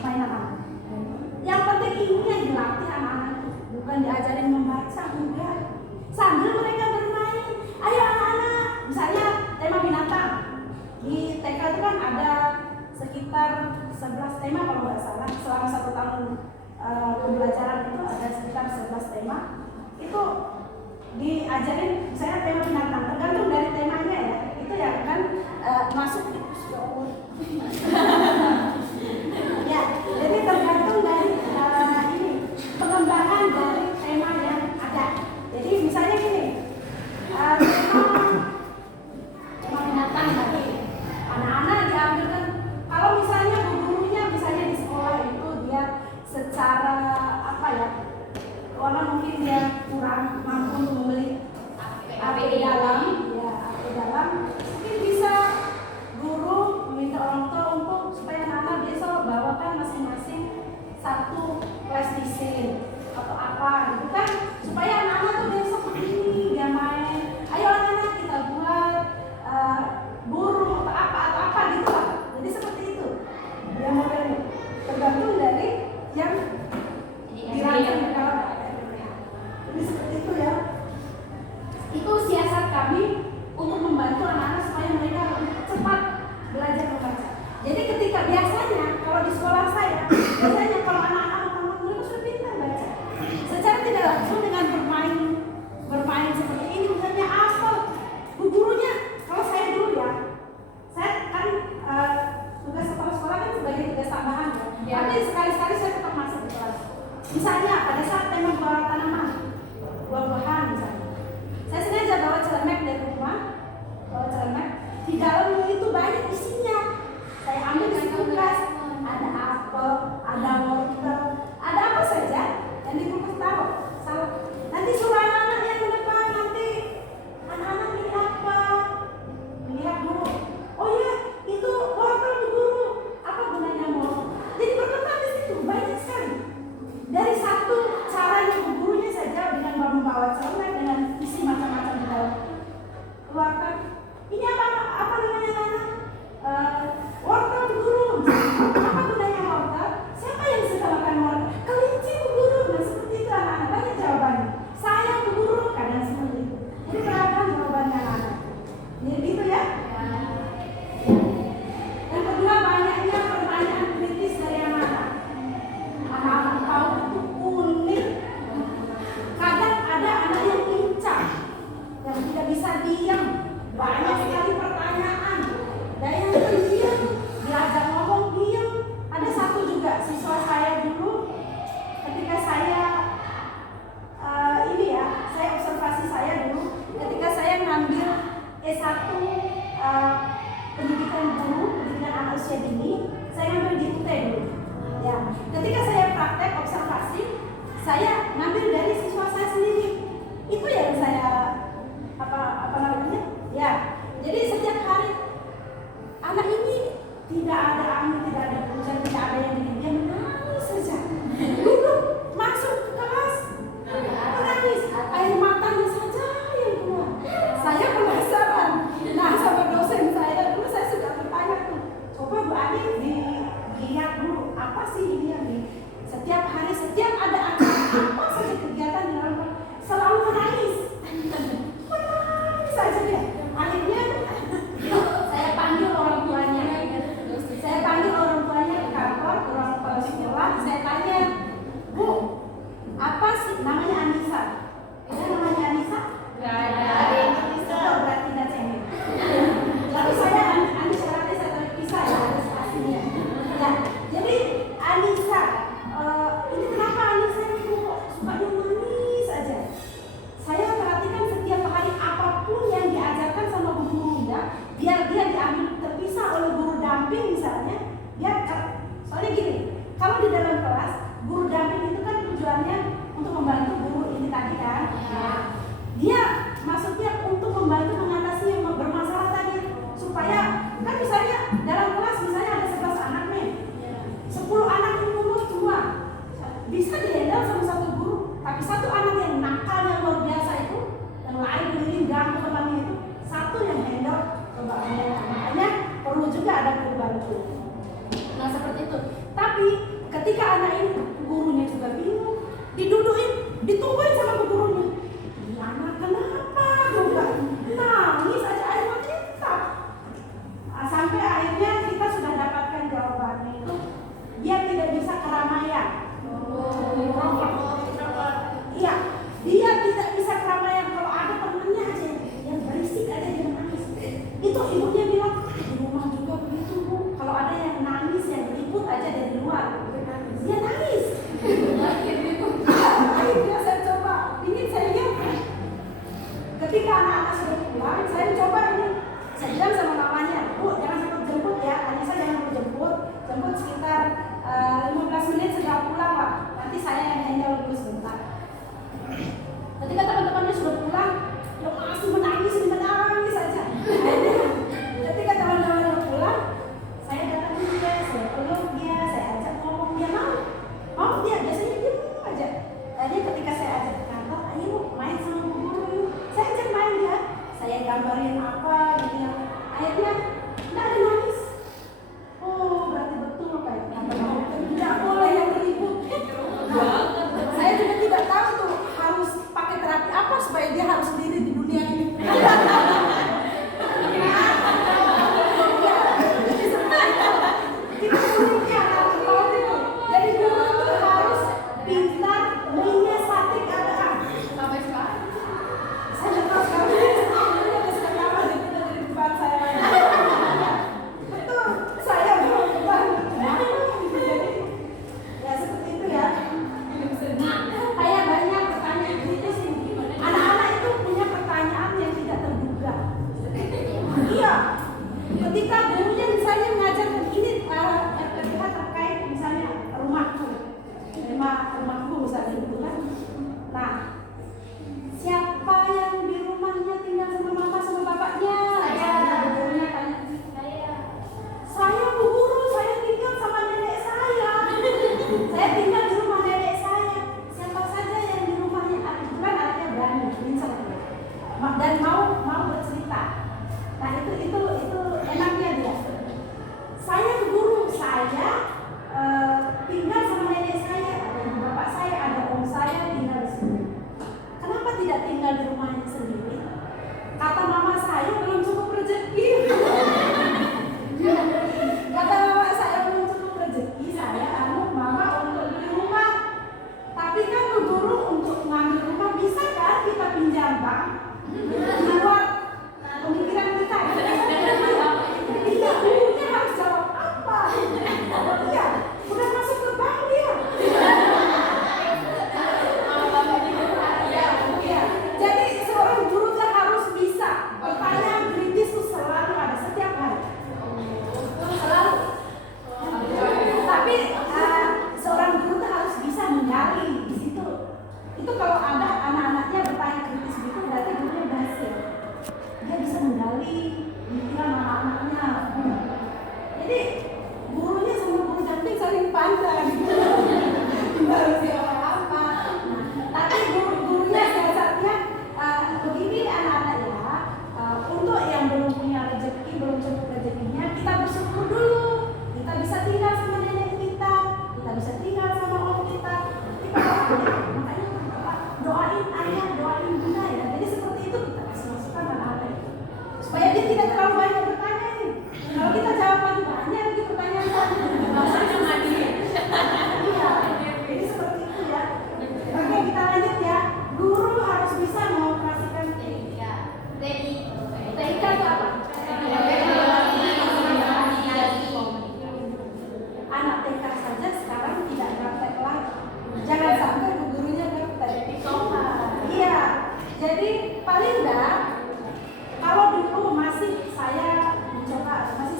mainan anak. Yang penting ini yang dilatih anak-anak, bukan diajarin membaca, enggak. Sambil mereka bermain, ayo anak-anak, misalnya tema binatang di TK itu kan ada sekitar 11 tema kalau nggak salah, selama 1 tahun pembelajaran itu ada sekitar 11 tema. Itu diajarin misalnya tema binatang, tergantung dari temanya ya. Itu ya kan masuk di ya, jadi tergantung dari ini pengembangan dari tema yang ada. Jadi misalnya gini, tema binatang tadi, anak-anak diambilkan. Kalau misalnya gurunya misalnya di sekolah itu dia secara apa ya, karena mungkin dia kurang mampu untuk membeli APD dalam, ya APD dalam, mungkin bisa guru meminta orang tua untuk supaya anak-anak besok bawakan masing-masing satu PlayStation atau apa gitu kan, supaya anak-anak tuh besok begini dia main. Ayo anak-anak kita buat burung atau apa gitu lah. Jadi seperti itu ya modelnya, tergantung dari yang dirancang kalau jadi seperti itu ya. Itu siasat kami untuk membantu anak-anak supaya mereka lebih cepat belajar membaca. Jadi ketika biasanya kalau di sekolah saya, biasanya kalau anak-anak mereka sudah pintar baca. Secara tidak langsung dengan bermain seperti ini, misalnya asal gurunya. Kalau saya dulu ya, saya kan tugas kepala sekolah kan sebagai tugas tambahan ya. Tapi sekali-sekali saya tetap masuk ke kelas. Misalnya pada saat tema bawa tanaman, buah-buahan misalnya, saya sengaja bawa celemek dari rumah, bawa celemek. Di dalamnya itu banyak isinya. Saya ambil dari kulkas, ada apel, ada wortel, ada apa saja yang di kulkas taruh. Nanti suruh anak-anak yang ke depan, nanti anak-anak ini apa? Lihat dulu. Oh ya, itu wortel Bu Guru. Apa gunanya wortel? Jadi berkembang di situ banyak sekali. Dari satu caranya Bu Gurunya saja dengan membawa celemek dengan isi macam-macam di dalam. Keluarkan. Ini apa namanya anak? Wortel Bu Guru. Apa gunanya wortel? Siapa yang suka makan wortel? Kelinci Bu Guru. Nah seperti itu anak-anak banyak jawabannya. Saya Bu Guru kadang seperti itu. Jadi beragam jawabannya anak-anak. Jadi gitu ya. Yang kedua, banyaknya pertanyaan kritis dari anak-anak. Anak-anak tahu itu unik. Kadang ada anak yang lincah, yang tidak bisa diam. Banyak sekali pertanyaan. Dan yang pendiam, diajak ngomong diam. Ada satu juga siswa saya dulu, ketika saya saya observasi saya dulu, ketika saya ngambil S1 pendidikan guru, pendidikan anak usia dini, saya ngambil di UT dulu. Ya, ketika saya praktek observasi, saya ngambil dari siswa saya sendiri. Itu yang saya apa namanya? Ya, jadi setiap hari anak ini tidak ada angin, tidak ada hujan, tidak ada yang dia menangis saja. Duduk masuk ke kelas, menangis, air matanya saja yang keluar. Saya penasaran. Nah, sama dosen saya dulu saya sudah bertanya tuh, coba Bu Ani dilihat dulu apa sih ini yang di setiap hari, setiap ada acara apa saja kegiatan di dalam selalu menangis. Menangis saja dia. Akhirnya saya panggil orang tuanya. Saya panggil orang tuanya ke kantor, ke ruang kepala sekolah. Saya tanya, Bu, apa sih namanya Anissa? Ada namanya Anissa? Nggak ada. Anissa berarti tidak cengeng. Lalu saya Anissa berarti saya tarik pisah ya, ada aslinya. Ya, jadi Anissa, ini kenapa Anissa? rapi. Ketika anak ini, gurunya juga bingung, didudukin, ditungguin sama bu gurunya. Ini anak kenapa? Juga nangis aja air mata. Sampai akhirnya kita sudah dapatkan jawabannya itu, dia tidak bisa keramaian. Iya, dia tidak bisa keramaian. Kalau ada temannya aja yang berisik aja dia nangis. Itu ibunya bilang, di rumah juga begitu bu. Kalau ada yang nangis yang ribut aja dari luar, dia nangis. Akhirnya saya coba, ingin saya lihat. Ketika anak-anak sudah pulang, saya coba ini. Saya bilang sama mamanya, bu jangan sempat jemput ya. Anissa jangan jemput sekitar 15 menit sudah pulang lah. Nanti saya yang handle dulu sebentar. Ketika teman-temannya sudah pulang, dia masih menangis saja. Ketika teman-temannya pulang, saya datang dia, saya peluk dia, saya ajak ngomong, dia mau dia biasanya dia aja. Tadi ketika saya ajak ke kantor, ayo main sama bu guru yuk. Saya ajak main dia, saya gambarin apa gitu ya. Akhirnya tidak ada nangis. Oh berarti betul kayak tidak boleh yang ribut. Saya juga tidak tahu tuh harus pakai terapi apa supaya dia harus sendiri di dunia ini. Kita punya anak itu. Jadi guru itu harus pintar menyiasati keadaan. Sampai sekarang. Saya tidak tahu sekarang sudah lama jadi beban saya. Betul, saya belum beban. Jadi ya seperti itu ya. Kayak banyak pertanyaan kritis ini. Anak-anak itu punya pertanyaan yang tidak terduga. Iya. Ketika gurunya misalnya mengajarkan ini RPPH terkait misalnya rumahku misalnya gitu kan. Nah, siapa yang di rumahnya tinggal sama mama sama bapaknya? Gurunya tanya. Saya bu guru, saya tinggal sama nenek saya. Saya tinggal di rumah nenek saya. Siapa saja yang di rumahnya? Kebetulan anaknya berani, pintar dan mau bercerita. Nah itu enaknya dia. Saya guru, saya tinggal sama nenek saya, ada bapak saya, ada om saya tinggal di sini. Kenapa tidak tinggal di rumahnya sendiri? Kata mama saya belum cukup rezeki. Kata mama saya belum cukup rezeki, saya mama untuk beli rumah. Tapi kan bu guru untuk mengambil rumah bisa kan kita pinjam bank? Di luar pemikiran kita. Iya, gurunya harus jawab apa? Iya, udah masuk ke bank dia. Iya, jadi seorang guru harus bisa. Pertanyaan kritis itu selalu ada setiap hari. Selalu. Tapi seorang guru harus bisa menggali di situ. Itu kalau ada anak-anaknya bertanya kritis gitu berarti gurunya berhasil. Dia bisa menggali pikiran anak-anaknya. Jadi gurunya sama guru damping saling pandang. Harus siapa apa. Tapi gurunya siasatnya begini anak-anak ya. Untuk yang belum punya rezeki, belum cukup rezekinya, kita bersyukur dulu. Kita bisa tinggal sama nenek kita bisa tinggal sama om kita. Makanya doain ayah, doain bunda ya. Jadi seperti itu kita kasih masukan anak-anak itu. Supaya dia tidak terlalu banyak bertanya nih. Kalau kita jawab lagi banyak lagi pertanyaan Bahasanya mandi. Iya. Jadi seperti itu ya. Oke kita lanjut ya. Guru harus bisa mengoperasikan TIK itu apa? Anak TK saja sekarang tidak praktek lagi. Jangan sampai bu gurunya praktek. Iya. Jadi paling enggak kalau dulu masih saya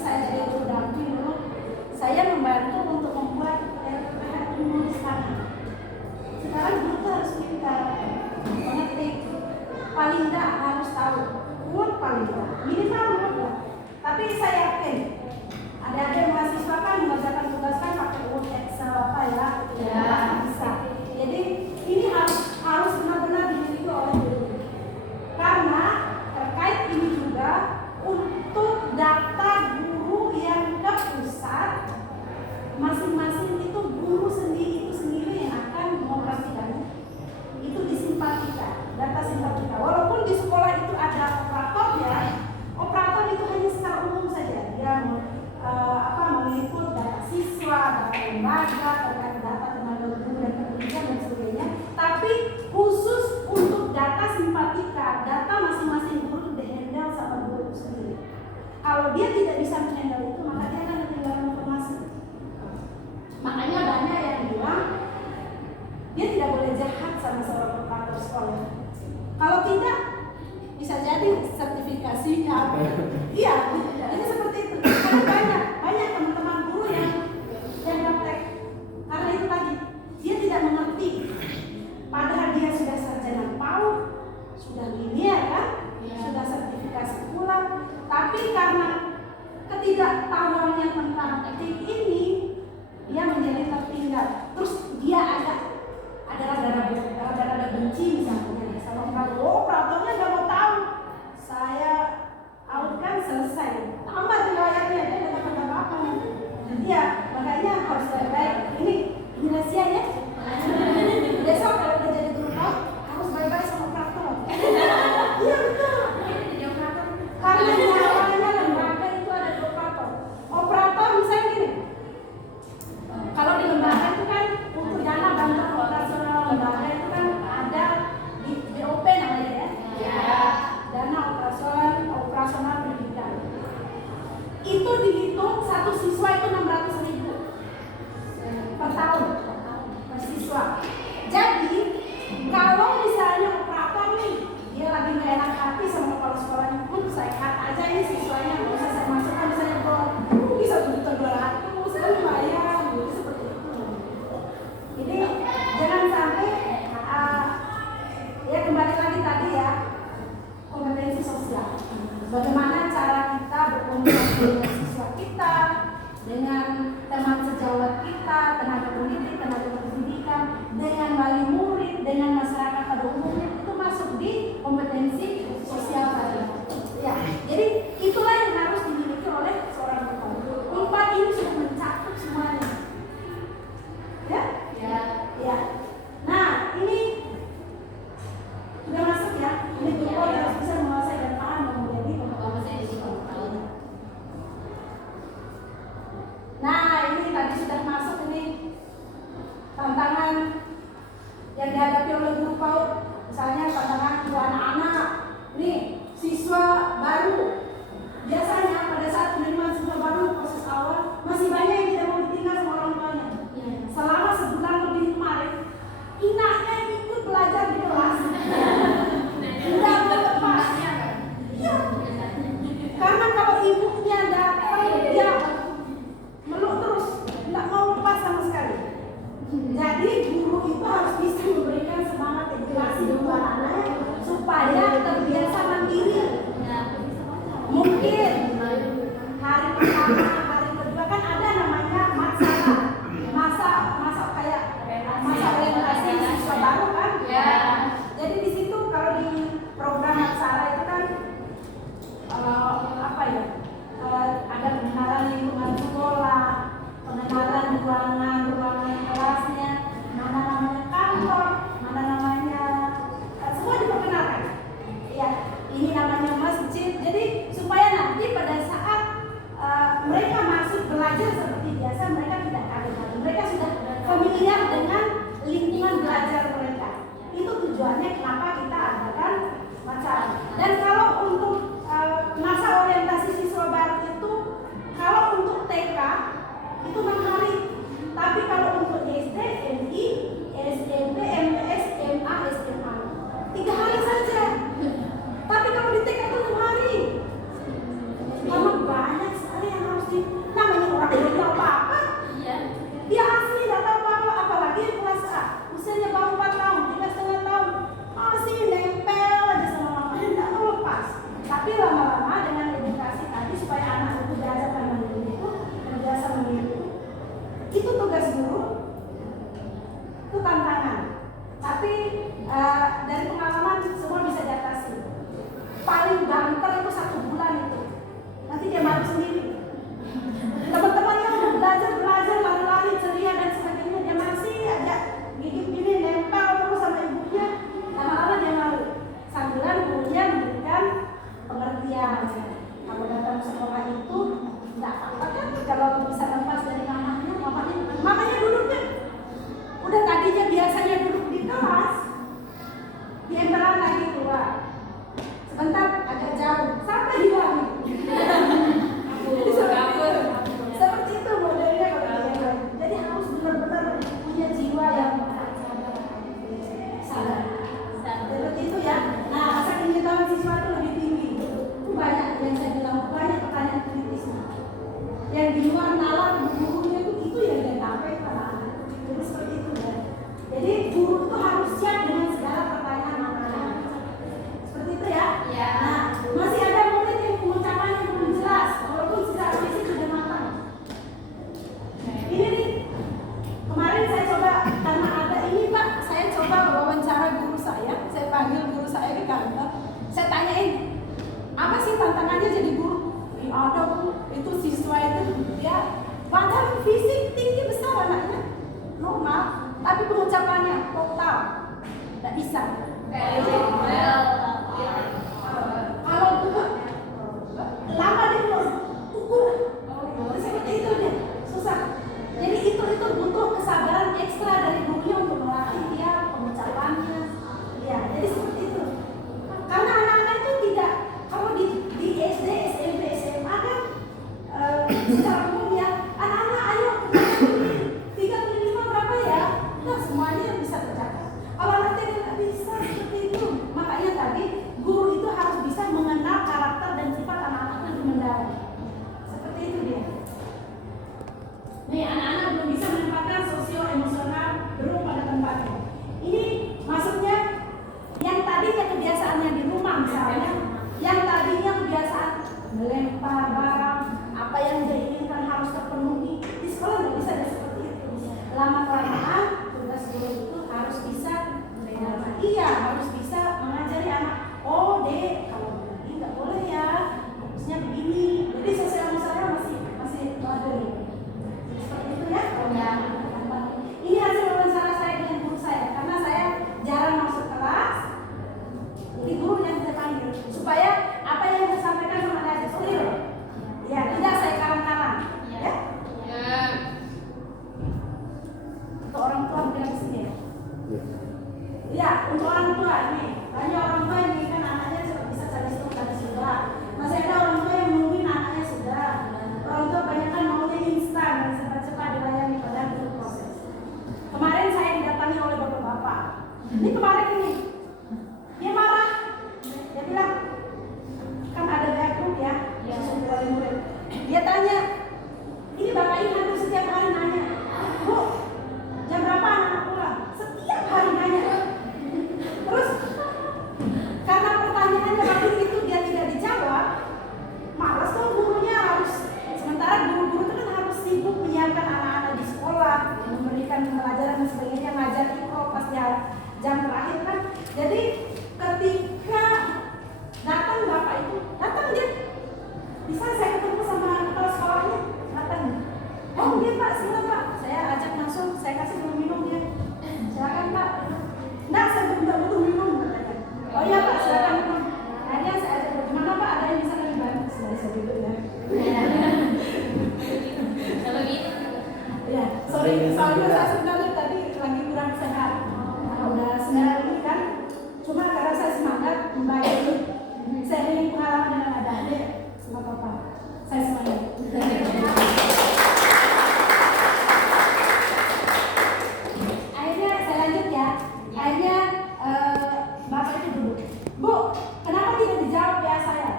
jadi guru damping dulu, saya membantu untuk membuat RPPH menulis tangan. Sekarang guru harus pintar mengetik. Paling enggak harus tahu Word paling enggak minimal Word lah. Tapi saya yakin ada mahasiswa kan mengerjakan tugas kan pakai Word, Excel apa ya, bisa. Jadi ini harus benar-benar dimiliki oleh guru. Karena terkait ini juga untuk daftar guru yang ke pusat, masing-masing itu olahraga, terkait data tenaga guru dan pendidikan dan sebagainya. Tapi khusus untuk data simpatika, data masing-masing guru dihandle sama guru sendiri. Kalau dia tidak bisa menghandle itu, maka dia akan ketinggalan informasi. Makanya banyak yang bilang dia tidak boleh jahat sama seorang operator sekolah. Kalau tidak, bisa jadi sertifikasinya. Iya, itu seperti itu. Karena banyak teman-teman guru yang gaptek. Karena itu tadi, dia tidak mengerti. Padahal dia sudah sarjana PAUD, sudah linear kan, sudah sertifikasi pula. Tapi karena ketidaktahuannya tentang etik ini, dia menjadi tertinggal. Terus dia ada rada-rada benci misalnya. Kalau operatornya nggak mau tahu, saya kan selesai. Tamat riwayatnya, dia tidak dapat apa-apa. Iya, makanya harus baik-baik. Ini rahasia ya. Besok kalau udah jadi guru PAUD, harus baik-baik sama operator. Iya betul. Karena nyawanya lembaga itu ada di operator. Operator misalnya gini. Kalau di lembaga itu kan untuk dana bantuan operasional lembaga itu kan ada di DOP namanya ya. Dana operasional pendidikan. Itu dihitung satu siswa itu 600.000 per tahun per siswa. Jadi kalau misalnya operator nih dia lagi nggak enak hati sama kepala sekolahnya, saya cut aja ini siswanya, nggak usah saya masukkan misalnya bisa 1.200.000, saya lumayan, gitu seperti itu. Jadi jangan sampai ya kembali lagi tadi ya, kompetensi sosial. Bagaimana cara kita berkomunikasi dengan siswa kita, dengan teman sejawat kita, tenaga pendidik, tenaga pendidikan, dengan wali murid, dengan masyarakat pada umumnya, itu masuk di kompetensi sosial tadi. Ya, jadi itulah yang harus dimiliki oleh seorang guru. 4 ini sudah mencakup semuanya. Ya? Ya. Nah, ini sudah masuk ya. Ini guru harus bisa menguasai dan paham menjadi kompetensi sosial. Nah, ini tadi sudah masuk ini tantangan yang dihadapi oleh guru PAUD. Misalnya tantangan untuk anak-anak. Nih, siswa baru. Biasanya pada saat penerimaan siswa baru proses awal masih banyak yang tidak mau ditinggal sama orang tuanya. Selama sebulan lebih kemarin, inaknya ikut belajar di kelas. Tidak mau lepas. Iya. Karena kalau ibunya datang, dia meluk terus, tidak mau lepas sama sekali. Jadi guru itu harus bisa memberikan semangat edukasi kepada anak-anaknya supaya terbiasa mandiri. Mungkin hari pertama, hari kedua kan ada namanya masa kayak masa orientasi siswa baru kan? Ya. Jadi di situ kalau di program Aksara itu kan ada pengenalan lingkungan sekolah, pengenalan ruangan kelasnya, mana namanya kantor, mana namanya semua diperkenalkan. Ya, ini namanya masjid. Jadi supaya nanti pada saat mereka masuk belajar seperti biasa, mereka tidak kaget lagi. Mereka sudah familiar dengan lingkungan belajar mereka. Itu tujuannya kenapa kita adakan masalah. Dan kalau untuk masa orientasi siswa baru itu, kalau untuk TK itu 6 hari. Tapi kalau untuk SD, MI, SMP, MTS, MA, SMA 3 hari saja. Tapi kalau di TK itu 6 hari. Karena banyak sekali yang harus namanya orang yang tahu apa-apa. Dia asli tidak tahu apa-apa, apalagi kelas A. Usianya baru 4 tahun, 3,5 tahun. Masih nempel aja sama mamanya, tidak mau lepas. Tapi lama-lama dengan edukasi tadi supaya anak itu belajar mandiri itu, terbiasa mandiri itu tugas guru, itu tantangan. Tapi dari pengalaman semua bisa diatasi. Paling banter itu 1 bulan itu. Nanti dia malu sendiri. Teman-temannya udah belajar lari-lari ceria dan sebagainya, dia masih aja gigit gini nempel terus sama ibunya. Lama-lama dia malu. Sambilan gurunya memberikan pengertian. Kalau datang sekolah itu tidak apa-apa kan kalau bisa lepas dari mamanya dulu fisik tinggi besar anaknya normal, tapi pengucapannya total nggak bisa. Kalau buku lama di mulut, seperti itu dia susah. Jadi itu butuh kesabaran ekstra dari gurunya untuk melatih dia pengucapannya. Ya, jadi seperti itu. Karena anak-anak itu tidak, kalau di SD, SMP, SMA kan secara umum ya, anak-anak ayo 35 berapa ya? Nah, semuanya bisa tercapai. Kalau anak TK nggak bisa seperti itu. Makanya tadi guru itu harus bisa mengenal karakter dan sifat anak-anak itu mendalam. Seperti itu dia. Nih, anak-anak belum bisa menempatkan sosio-emosional belum pada tempatnya. Ini maksudnya yang tadinya kebiasaannya di rumah misalnya, yang tadinya kebiasaan melempar barang, apa yang dia inginkan harus terpenuhi, di sekolah nggak bisa ada seperti itu. Lama-kelamaan tugas guru itu harus bisa harus bisa mengajari anak. Oh dek, kalau begini nggak boleh ya, harusnya begini. Jadi sosial-emosional masih ada nih. Seperti itu ya. Ini hasil wawancara saya dengan guru saya, karena saya jarang masuk kelas. Jadi guru yang saya panggil supaya apa yang saya sampaikan sama anak clear. Ya, tidak saya karang-karang. Ya. Untuk orang tua mungkin di sini ya. Ya, untuk orang tua nih, banyak orang tua ini kan anaknya sudah bisa cari stok tadi sudah. Masih ada orang tua yang nungguin anaknya sudah. Orang tua banyak kan maunya instan dan cepat-cepat dilayani, padahal itu proses. Kemarin saya didatangi oleh bapak-bapak. Ini kemarin ini, dia marah. Dia bilang, kan ada WA group ya, susun wali murid. Dia tanya, ini bapak ini hampir setiap hari nanya, Bu, jam berapa anak pulang? Setiap hari nanya. Terus karena pertanyaannya waktu itu dia tidak dijawab, malas dong gurunya harus. Sementara guru-guru itu kan harus sibuk menyiapkan anak-anak di sekolah, memberikan pelajaran dan sebagainya, ngajar ikro pas jam terakhir kan. Jadi ketika datang bapak itu, datang dia, bisa saya ketemu sama kepala sekolahnya, datang. Oh iya pak, silakan pak. Saya ajak langsung, saya kasih dulu minum dia. Silakan pak. Nah, saya tidak butuh minum katanya. Oh iya pak, silakan minum. Akhirnya saya ajak, gimana pak, ada yang bisa kami bantu? Saya duduk ya. Kalau gitu. Ya, sorry, soalnya saya sebenarnya tadi lagi kurang sehat. Nah, udah 9 menit kan. Cuma karena saya semangat membagi sharing pengalaman dengan adik-adik, nggak apa-apa. Saya semangat. Akhirnya saya lanjut ya. Akhirnya bapak itu duduk. Bu, kenapa tidak dijawab WA saya?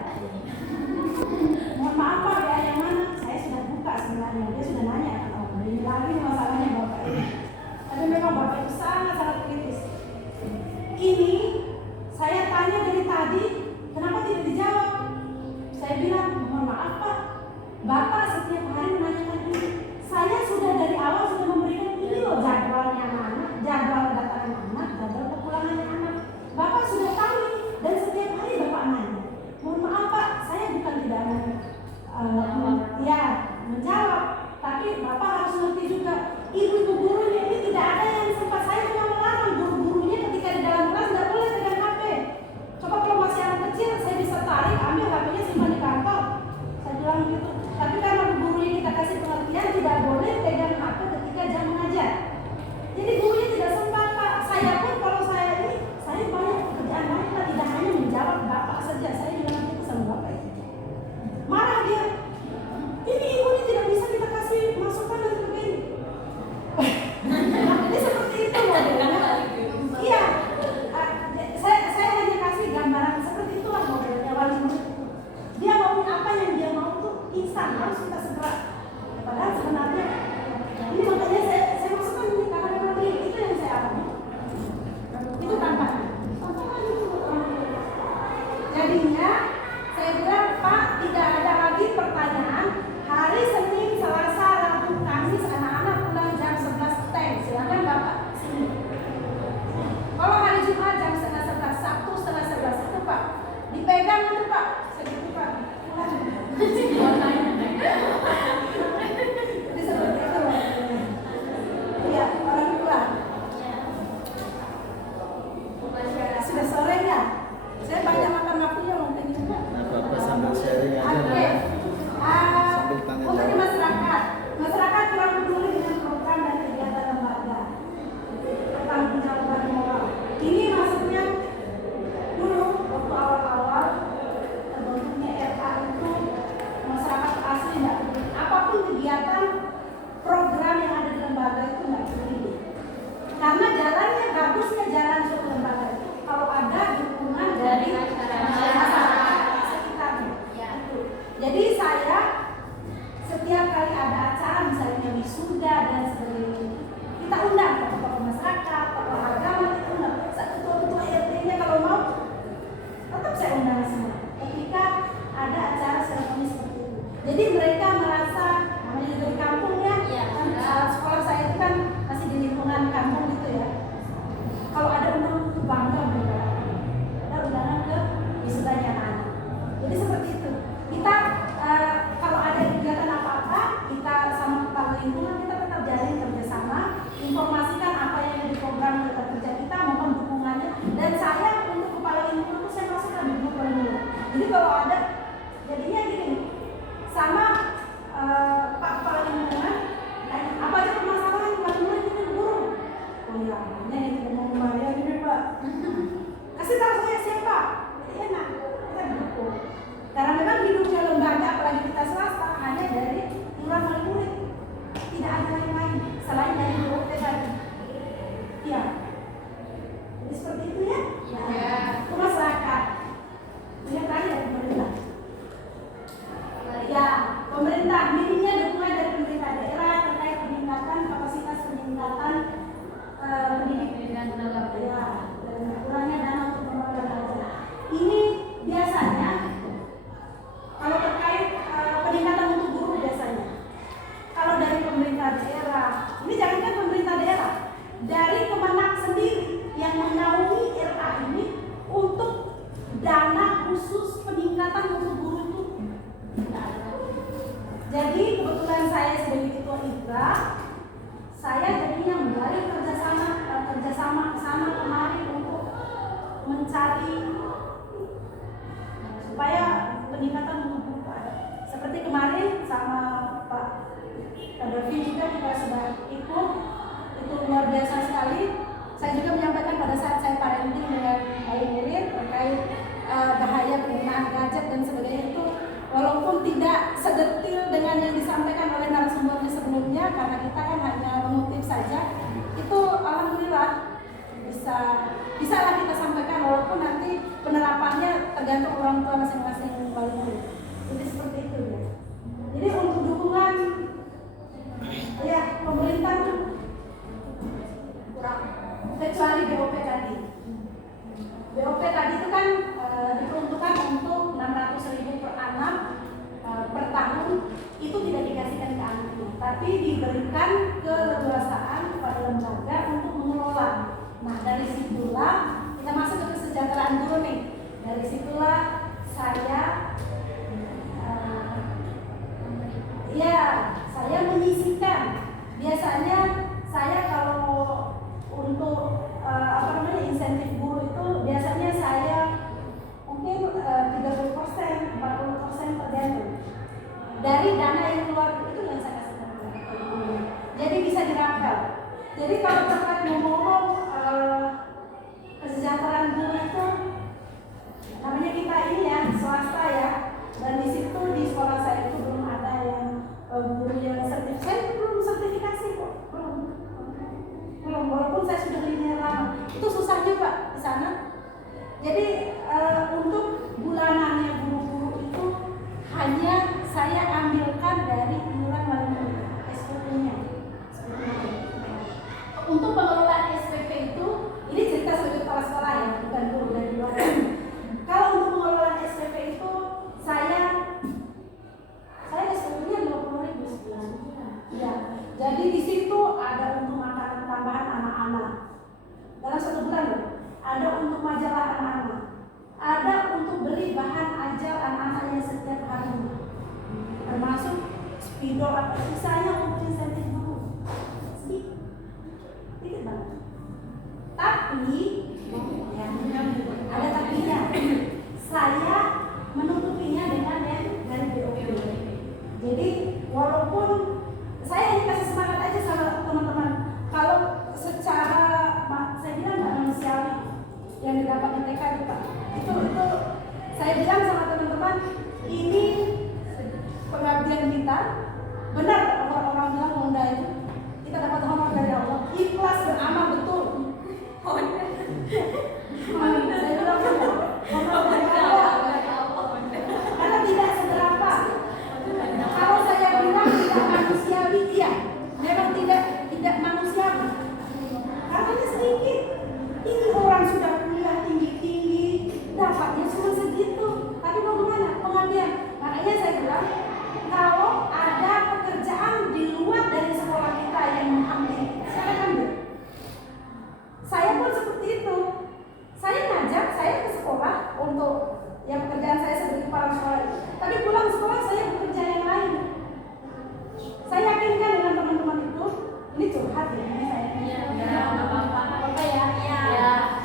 Mohon maaf pak, WA yang mana? Saya sudah buka sebenarnya. Dia sudah nanya. Ini lagi masalahnya bapak ini. Tapi memang bapak itu sangat-sangat kritis. Ini saya tanya dari tadi, kenapa tidak dijawab? Saya bilang, mohon maaf pak, bapak setiap hari menanyakan ini. Saya sudah dari awal sudah memberikan ini loh jadwalnya anak, jadwal kedatangan anak, jadwal kepulangannya anak. Bapak sudah tahu ini dan setiap hari bapak nanya. Mohon maaf pak, saya bukan tidak menjawab, tapi bapak harus ngerti juga. Ibu-ibu gurunya ini tidak ada yang sempat saya cuma melarang guru-gurunya ketika di dalam kelas tidak boleh pegang HP. Coba kalau masih anak kecil, saya bisa tarik, ambil HP-nya simpan di kantong. Saya bilang gitu. Tapi karena gurunya kita kasih pengertian tidak boleh pegang HP ketika jam mengajar. Jadi gurunya tidak sempat pak. Saya pun kalau saya ini, saya banyak pekerjaan lain pak, tidak hanya menjawab bapak saja. Saya juga nanti itu sama bapak itu. Marah dia. Ini ibu ini tidak bisa kita kasih masukan dan sebagainya. biasa sekali. Saya juga menyampaikan pada saat saya parenting dengan bayi Nuril terkait bahaya penggunaan gadget dan sebagainya itu, walaupun tidak sedetil dengan yang disampaikan oleh narasumbernya sebelumnya, karena kita kan hanya mengutip saja, itu alhamdulillah bisalah kita sampaikan, walaupun nanti penerapannya tergantung orang tua masing-masing wali murid. Jadi seperti itu ya. Jadi untuk dukungan ya pemerintah tuh kurang, kecuali BOP tadi. BOP tadi itu kan diperuntukkan untuk 600.000 per anak per tahun, itu tidak dikasihkan ke anaknya, tapi diberikan keleluasaan kepada lembaga untuk mengelola. Nah dari situlah kita masuk ke kesejahteraan guru nih. Dari situlah saya saya menyisihkan. Biasanya saya kalau untuk insentif guru itu biasanya saya mungkin 30%, 40% tergantung dari dana yang keluar itu yang saya kasih. Jadi bisa dirangkal. Jadi kalau terkait ngomong kesejahteraan guru itu, namanya kita ini ya swasta ya, dan di situ di sekolah saya itu belum ada yang guru yang sertifikasi. Saya belum sertifikasi kok, belum, walaupun saya sudah linear lama. Itu susah juga di sana. Jadi untuk bulanannya guru-guru itu hanya saya ambilkan dari iuran wali murid SPP-nya. Untuk pengelolaan SPP itu, ini cerita sebagai kepala sekolah ya, bukan guru dari luar. Kalau untuk pengelolaan SPP itu saya SPP-nya 20.000 sebulan. Ya, jadi di situ ada untuk makanan tambahan anak-anak dalam 1 bulan loh. Ada untuk majalah anak-anak, ada untuk beli bahan ajar anak-anaknya setiap hari, termasuk spidol apa sisanya untuk insentif guru. Sedikit banget. Tapi ya, ada tapinya. Saya menutupinya dengan yang dari BOP. Jadi walaupun saya ini kasih semangat aja sama teman-teman, kalau secara saya bilang nggak manusiawi yang didapat di TK itu saya bilang sama teman-teman, ini pengabdian kita. Benar orang-orang bilang Honda itu kita dapat honor dari Allah, ikhlas beramal betul. Saya bilang honor dari Allah, karena tidak seberapa. Kalau saya bilang tidak manusiawi, iya, memang tidak manusiawi. Harganya sedikit. Ini orang sudah kuliah tinggi-tinggi, dapatnya cuma segitu. Tapi bagaimana pengabdian? Makanya saya bilang, kalau ada pekerjaan di luar dari sekolah kita yang mengambil, saya ambil. Saya pun seperti itu. Saya ngajak, saya ke sekolah untuk yang pekerjaan saya sebagai kepala sekolah. Tapi pulang sekolah saya bekerja yang lain. Saya yakinkan dengan teman-teman itu, ini curhat ya, ini saya. Apa ya?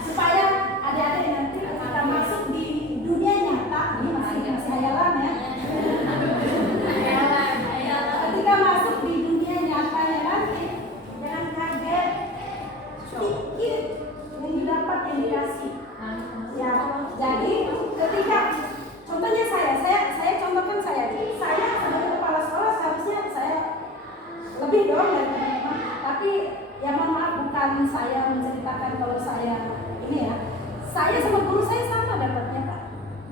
Supaya adik-adik nanti ketika masuk di dunia nyata, ini masih hayalan ya. Ketika masuk di dunia nyatanya nanti, jangan kaget, sedikit yang didapat yang dikasih. Ya, jadi ketika contohnya saya contohkan saya sebagai kepala sekolah seharusnya saya lebih dong dari teman-teman, tapi ya mohon maaf, bukan saya menceritakan kalau saya ini ya, saya sama guru saya sama dapatnya Pak,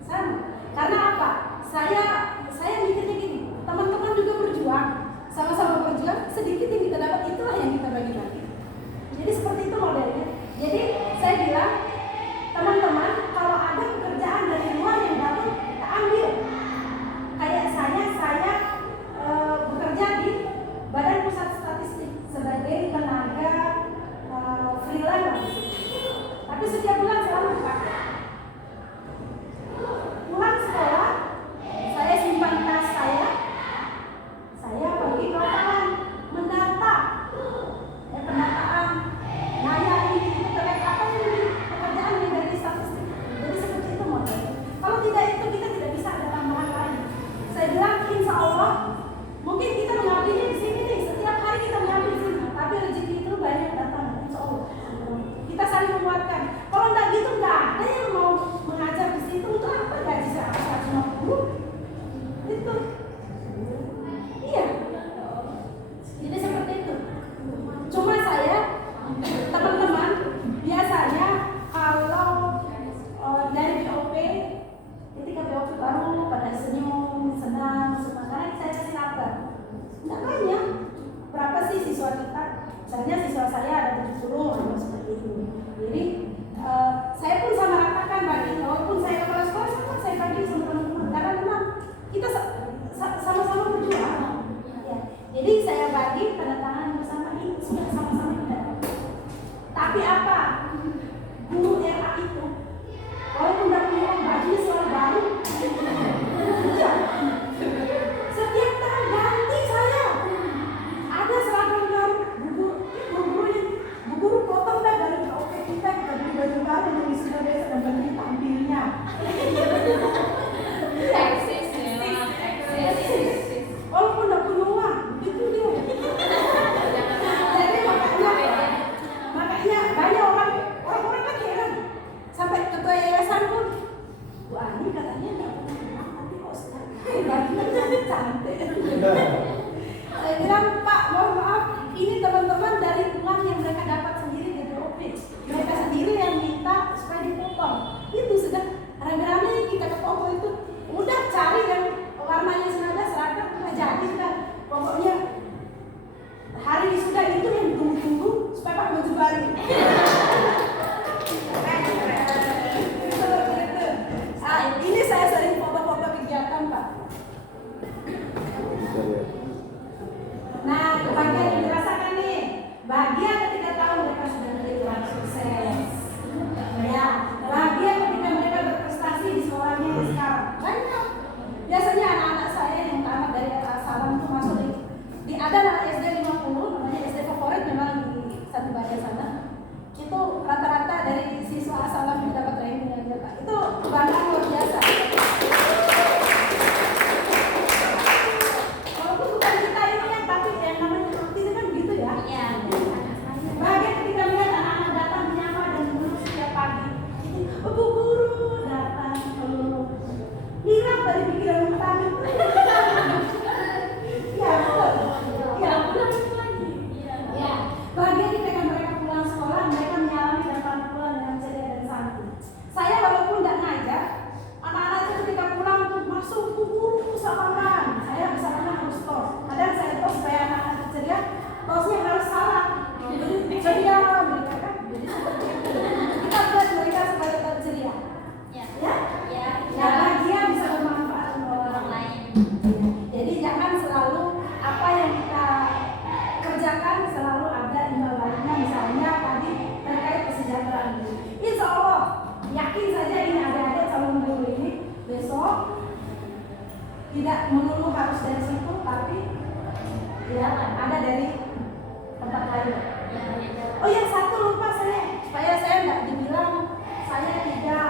sama. Karena apa? Saya mikirnya gini, teman-teman juga berjuang, sama-sama berjuang, sedikit yang kita dapat itulah yang kita bagi-bagi. Jadi seperti itu modelnya. Jadi saya bilang, teman-teman kalau ada pekerjaan dari luar yang dapat, kita ambil. Kayak saya bekerja di Badan Pusat Statistik sebagai tenaga freelance. Tapi setiap bulan selalu Pak. Pulang sekolah, saya Misalnya siswa saya ada 70 atau seperti itu. Jadi saya pun sama ratakan bagi, walaupun saya kepala sekolah sama saya bagi sama teman-teman karena memang kita sama-sama berjuang. Ya. Jadi saya bagi tanda tangan bersama ini sudah sama-sama kita. Tapi apa? Guru RA itu walaupun udah punya uang bajunya selalu baru. Iya. Setiap tahun ganti saya. Ada seragam baru. Bu guru potong dah dari oke kita beli baju baru yang sudah biasa dan ganti tampilnya. Eksis ya. Eksis. Walaupun udah punya uang, itu dia. Jadi makanya banyak orang kan heran sampai ketua yayasan pun, Bu Ani katanya nggak punya uang, tapi kok sekarang bagian cantik. Saya bilang, Pak, mohon maaf, ini teman-teman dari uang yang mereka dapat sendiri di BOP. Mereka sendiri yang minta supaya dipotong. Itu sudah rame-rame kita ke toko itu, udah cari yang warnanya senada seragam, udah jadi sudah. Pokoknya hari sudah itu yang tunggu-tunggu supaya pakai baju baru. Ini saya sering foto-foto kegiatan, Pak. Nah, kebahagiaan yang dirasakan nih, bahagia ketika tahu mereka sudah menjadi orang sukses. Ya, bahagia ketika mereka berprestasi di sekolahnya yang sekarang. Banyak. Biasanya anak-anak saya yang tamat dari Salam itu masuk di ada SD 50, namanya SD favorit memang di satu bagian sana. Itu rata-rata dari siswa Salam yang dapat training dan Pak. Itu kebanggaan luar biasa. Walaupun bukan kita ini kan, tapi yang namanya seperti itu kan gitu ya. Iya. Bahagia ketika melihat anak-anak datang menyapa dan duduk setiap pagi. Bu guru datang, hilang dari pikiran kami. Ya, ya, ya. Bahagia ketika mereka pulang sekolah, mereka menyalami dan pulang dengan ceria dan santun. Saya walaupun tidak ngajar, anak-anak itu ketika pulang tuh masuk Bu guru salaman. Saya misalnya harus tos. Kadang saya tos supaya anak-anak ceria, tosnya harus salah. Ceria mereka kan. Kita buat mereka supaya tetap ceria. Ya. Ya? Ya. Ya, bahagia bisa bermanfaat untuk orang lain. Jadi jangan selalu apa yang kita kerjakan selalu ada imbal baliknya. Misalnya tadi terkait kesejahteraan. Insya Allah yakin saja ini ada calon guru ini besok tidak melulu harus dari situ, tapi ya ada dari tempat lain. Oh yang satu lupa saya, supaya saya nggak dibilang saya tidak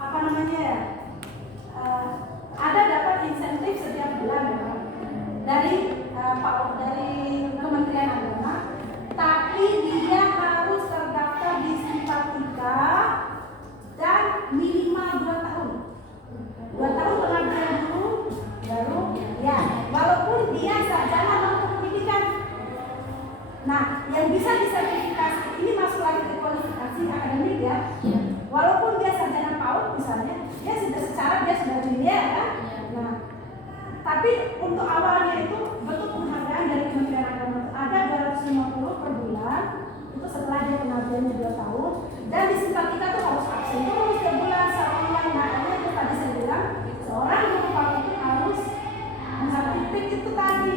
apa namanya ya, ada dapat insentif setiap bulan ya, dari dari Kementerian Agama, tapi dia harus terdaftar di Simpatika dan minimal 2 tahun. 2 tahun pengabdian dulu, baru ya, walaupun dia sarjana non pendidikan. Nah, yang bisa disertifikasi ini masuk lagi ke kualifikasi akademik ya. Walaupun dia sarjana PAUD misalnya, dia sudah secara dia sudah junior kan. Nah, tapi untuk awalnya itu bentuk penghargaan dari Kementerian Agama ada 250 per bulan. Itu setelah dia pengabdiannya 2 tahun, dan di Simpatika tuh harus absen terus tiap bulan secara online. Makanya itu tadi saya bilang seorang guru PAUD itu harus menghapus itu tadi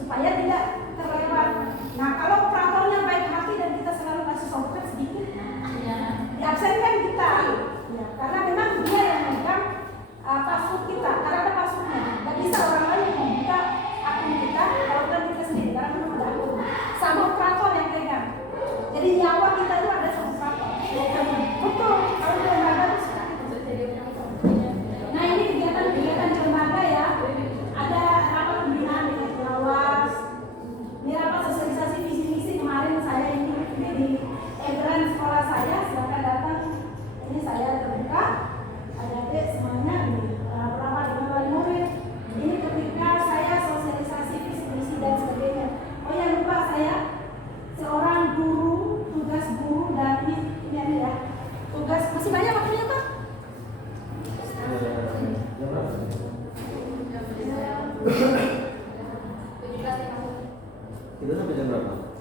supaya tidak terlewat. Nah, kalau operatornya baik hati dan kita selalu kasih software sedikit, diabsenkan kita, ya, karena memang dia yang memegang password kita, karena ada passwordnya. Gak bisa orang lain yang membuka akun kita, kalau bukan kita sendiri, karena memang ada akun. Sama operator yang pegang. Jadi nyawa kita itu ada sama operator. Betul, kalau di lembaga itu seperti itu. Nah ini kegiatan-kegiatan di lembaga ya, ada rapat pembinaan di Lawas. Ini rapat sosialisasi visi misi kemarin saya ini di Ebran sekolah saya, silakan datang. Ini saya terbuka, adik-adik semuanya rapat dengan wali murid. Ini ketika saya sosialisasi visi misi dan sebagainya. Oh ya lupa saya seorang guru, tugas guru dan ini ya, tugas masih banyak waktunya Pak? Itu sampai jam berapa?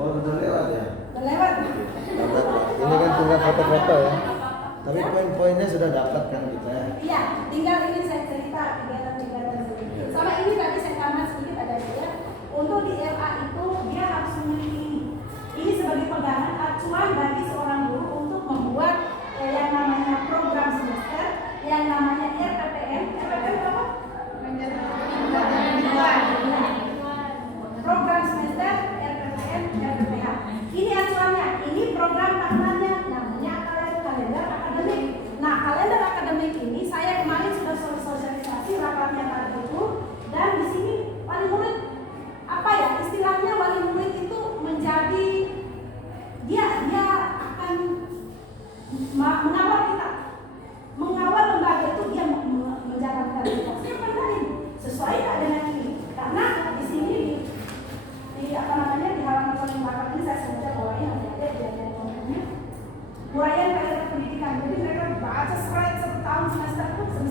Oh, sudah lewat ya? Udah lewat. Ini kan tinggal foto-foto ya. Tapi poin-poinnya sudah dapat kan kita ya. Iya, tinggal ini saya cerita kegiatan-kegiatan sini. Sama ini tadi saya tambah sedikit ada dia. Untuk di LA itu dia harus memiliki ini sebagai pegangan acuan bagi seorang guru untuk membuat yang namanya program semester, yang namanya RPPM. RPPM apa? Program semester, RPPM, RPPH. Ini acuannya. Ini program tahunannya namanya kalender akademik. Nah, kalender akademik ini saya kemarin sudah sosialisasi rapatnya tadi itu, dan di sini wali murid apa ya istilahnya, wali murid itu menjadi dia akan mengawal kita, mengawal lembaga itu, dia menjalankan kita. Saya pengen sesuai tak dengan ini, karena di sini di apa namanya di halaman paling belakang ini saya sengaja bawain ada dia uraian kalender pendidikan. Jadi mereka baca slide satu tahun semester 1 dan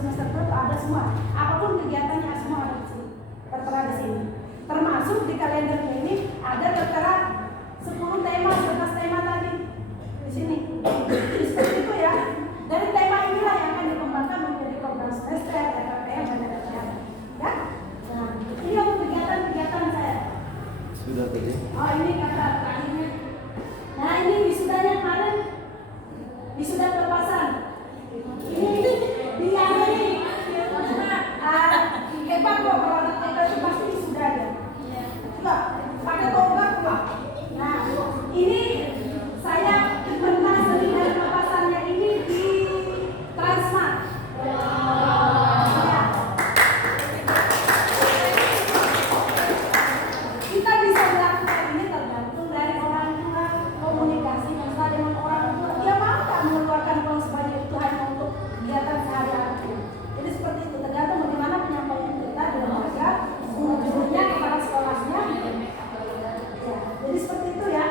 semester 2 itu ada semua. Apapun kegiatannya semua ada di sini. Tertera di sini. Termasuk di kalender ini ada tertera 10 tema, 11 tema tadi di sini. Jadi seperti itu ya. Dari tema inilah yang akan dikembangkan menjadi program semester, RPPM dan lain-lain. Ya. Nah, ini untuk kegiatan-kegiatan saya. Sudah tadi. Oh, ini kata terakhirnya. Nah, ini wisudanya kemarin, wisuda pelepasan. Ini di yang ini. Hebat kok kalau anak TK itu pasti wisuda ya. Coba pakai toga coba. Nah, ini saya pernah seminar pelepasannya ini di Transmart. Ya. Kita bisa melakukan ini tergantung dari orang tua, komunikasi kita dengan orang tua. Dia mau tak mengeluarkan uang sebanyak itu hanya untuk kegiatan sehari-hari. Jadi seperti itu, tergantung bagaimana penyampaian kita di lembaga, gurunya, kepala sekolahnya. Ya, jadi seperti itu ya.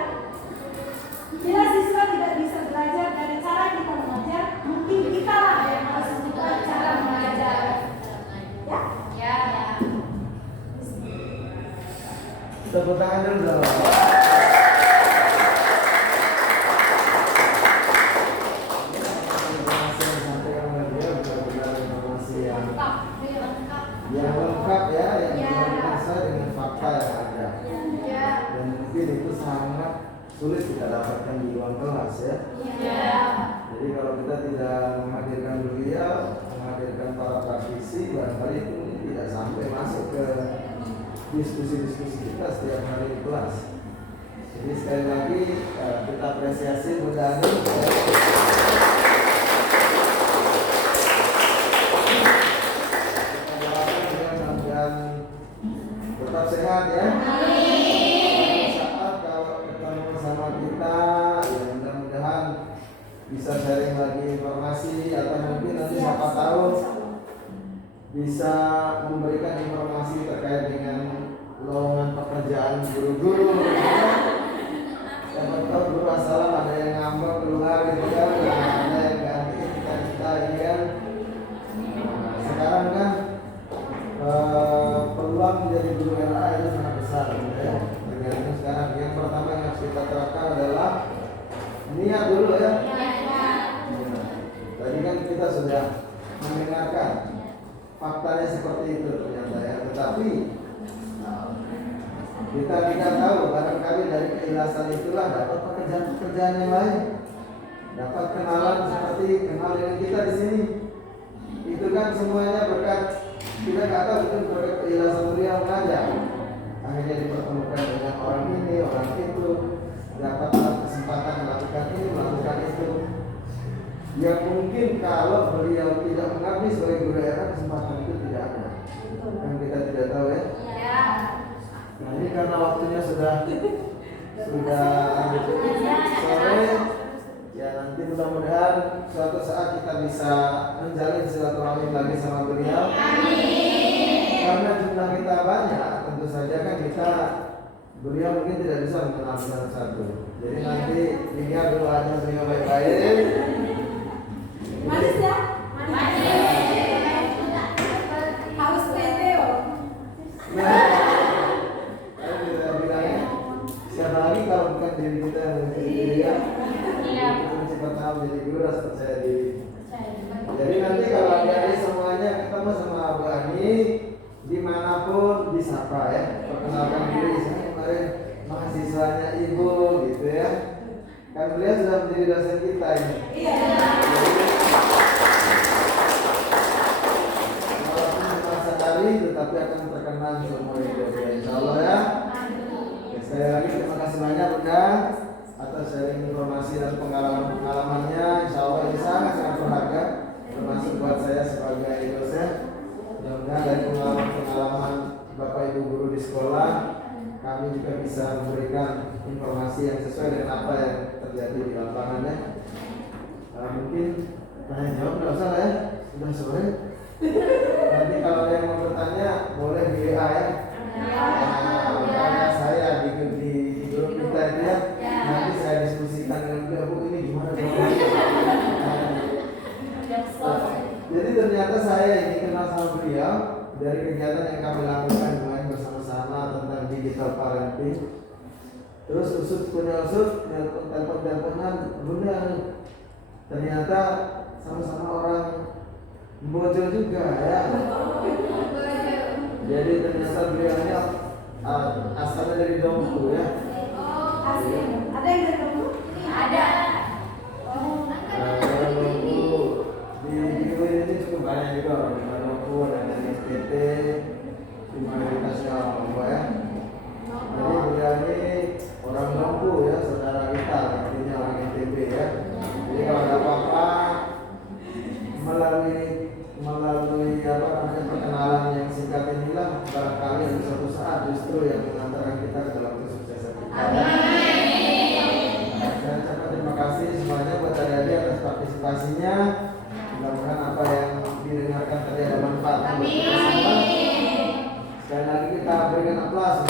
Bila siswa tidak bisa belajar dari cara kita mengajar, mungkin kita lah yang harus membuat cara mengajar. Ya? Tepuk tangan dulu dong. Informasi yang disampaikan oleh dia benar-benar informasi yang lengkap ya, yang benar-benar sesuai dengan fakta yang ada. Dan mungkin itu sangat sulit kita dapatkan di ruang kelas ya. Jadi kalau kita tidak menghadirkan beliau, menghadirkan para praktisi, barangkali itu tidak sampai masuk ke diskusi-diskusi kita setiap hari di kelas. Jadi sekali lagi kita apresiasi Bu Dani. Kita doakan mudah-mudahan tetap sehat ya. Saat kalau ketemu sama kita, ya mudah-mudahan bisa sharing lagi informasi, atau mungkin nanti siapa tahu bisa memberikan informasi terkait dengan lowongan pekerjaan guru-guru. Siapa tahu guru asal ada yang ngambek keluar gitu kan, ada yang ganti kita ini kan. Nah, sekarang kan peluang menjadi guru LA itu sangat besar gitu ya. Tergantung sekarang yang pertama yang harus kita terapkan adalah niat dulu ya. Tadi kan kita sudah mendengarkan faktanya seperti itu ternyata ya, tetapi kita tidak tahu, barangkali dari keikhlasan itulah dapat pekerjaan-pekerjaan yang lain, dapat kenalan seperti kenal dengan kita di sini. Itu kan semuanya berkat kita nggak tahu, itu berkat keikhlasan beliau mengajar. Akhirnya dipertemukan dengan orang ini, orang itu, dapat kesempatan melakukan ini, melakukan itu. Ya mungkin kalau beliau tidak mengabdi sebagai guru era, kesempatan itu tidak ada. Kan kita tidak tahu ya. Nah ini karena waktunya sudah sore, ya nanti mudah-mudahan suatu saat kita bisa menjalin silaturahmi lagi sama beliau. Karena jumlah kita banyak, tentu saja kan kita beliau mungkin tidak bisa mengenal satu. Jadi nanti lihat doanya beliau baik-baik. Manis ya? Manis. Harus pede loh. diri kita yang menjadi diri ya. Iya. Kita cepat tahu jadi guru harus percaya diri. Percaya. Jadi nanti kalau adik-adik semuanya ketemu sama Bu Ani dimanapun disapa ya, perkenalkan diri. Saya kemarin mahasiswanya Ibu gitu ya. Kan beliau sudah menjadi dosen kita ini. Iya. Walaupun cuma sekali, tetapi akan terkenang seumur hidup ya, insya Allah ya. Oke, sekali lagi terima kasih banyak Bunda atas sharing informasi dan pengalaman-pengalamannya. Insya Allah ini sangat berharga, termasuk buat saya sebagai dosen. Mudah-mudahan dari pengalaman-pengalaman Bapak Ibu guru di sekolah, kami juga bisa memberikan informasi yang sesuai dengan apa yang terjadi di lapangannya. Mungkin tanya jawab nggak usah lah ya, sudah sore. Nanti kalau ada yang mau bertanya boleh di WA ya. Karena saya di grup kita itu ya. Nanti saya diskusikan dengan beliau, Bu ini gimana jawabannya. Jadi ternyata saya ini kenal sama beliau dari kegiatan yang kami lakukan kemarin bersama-sama tentang digital parenting. Terus punya usut, telepon-teleponan, Bunda ternyata sama-sama orang Bojo juga ya. Jadi ternyata beliaunya asalnya dari Dompu ya. Asli. Ada yang dari kamu? Ada. Orang Dompu di ini cukup banyak juga orang Dompu dan dari SPT di mayoritasnya orang Dompu ya. Jadi beliau ini orang Dompu ya, saudara kita artinya orang NTB ya. Jadi kalau ada apa-apa melalui apa namanya perkenalan yang singkat inilah barangkali di suatu saat justru yang mengantarkan kita ke dalam kesuksesan kita. Dan ucapkan terima kasih semuanya buat adik-adik atas partisipasinya. Mudah-mudahan apa yang didengarkan tadi ada manfaat. Sekali lagi kita berikan aplaus.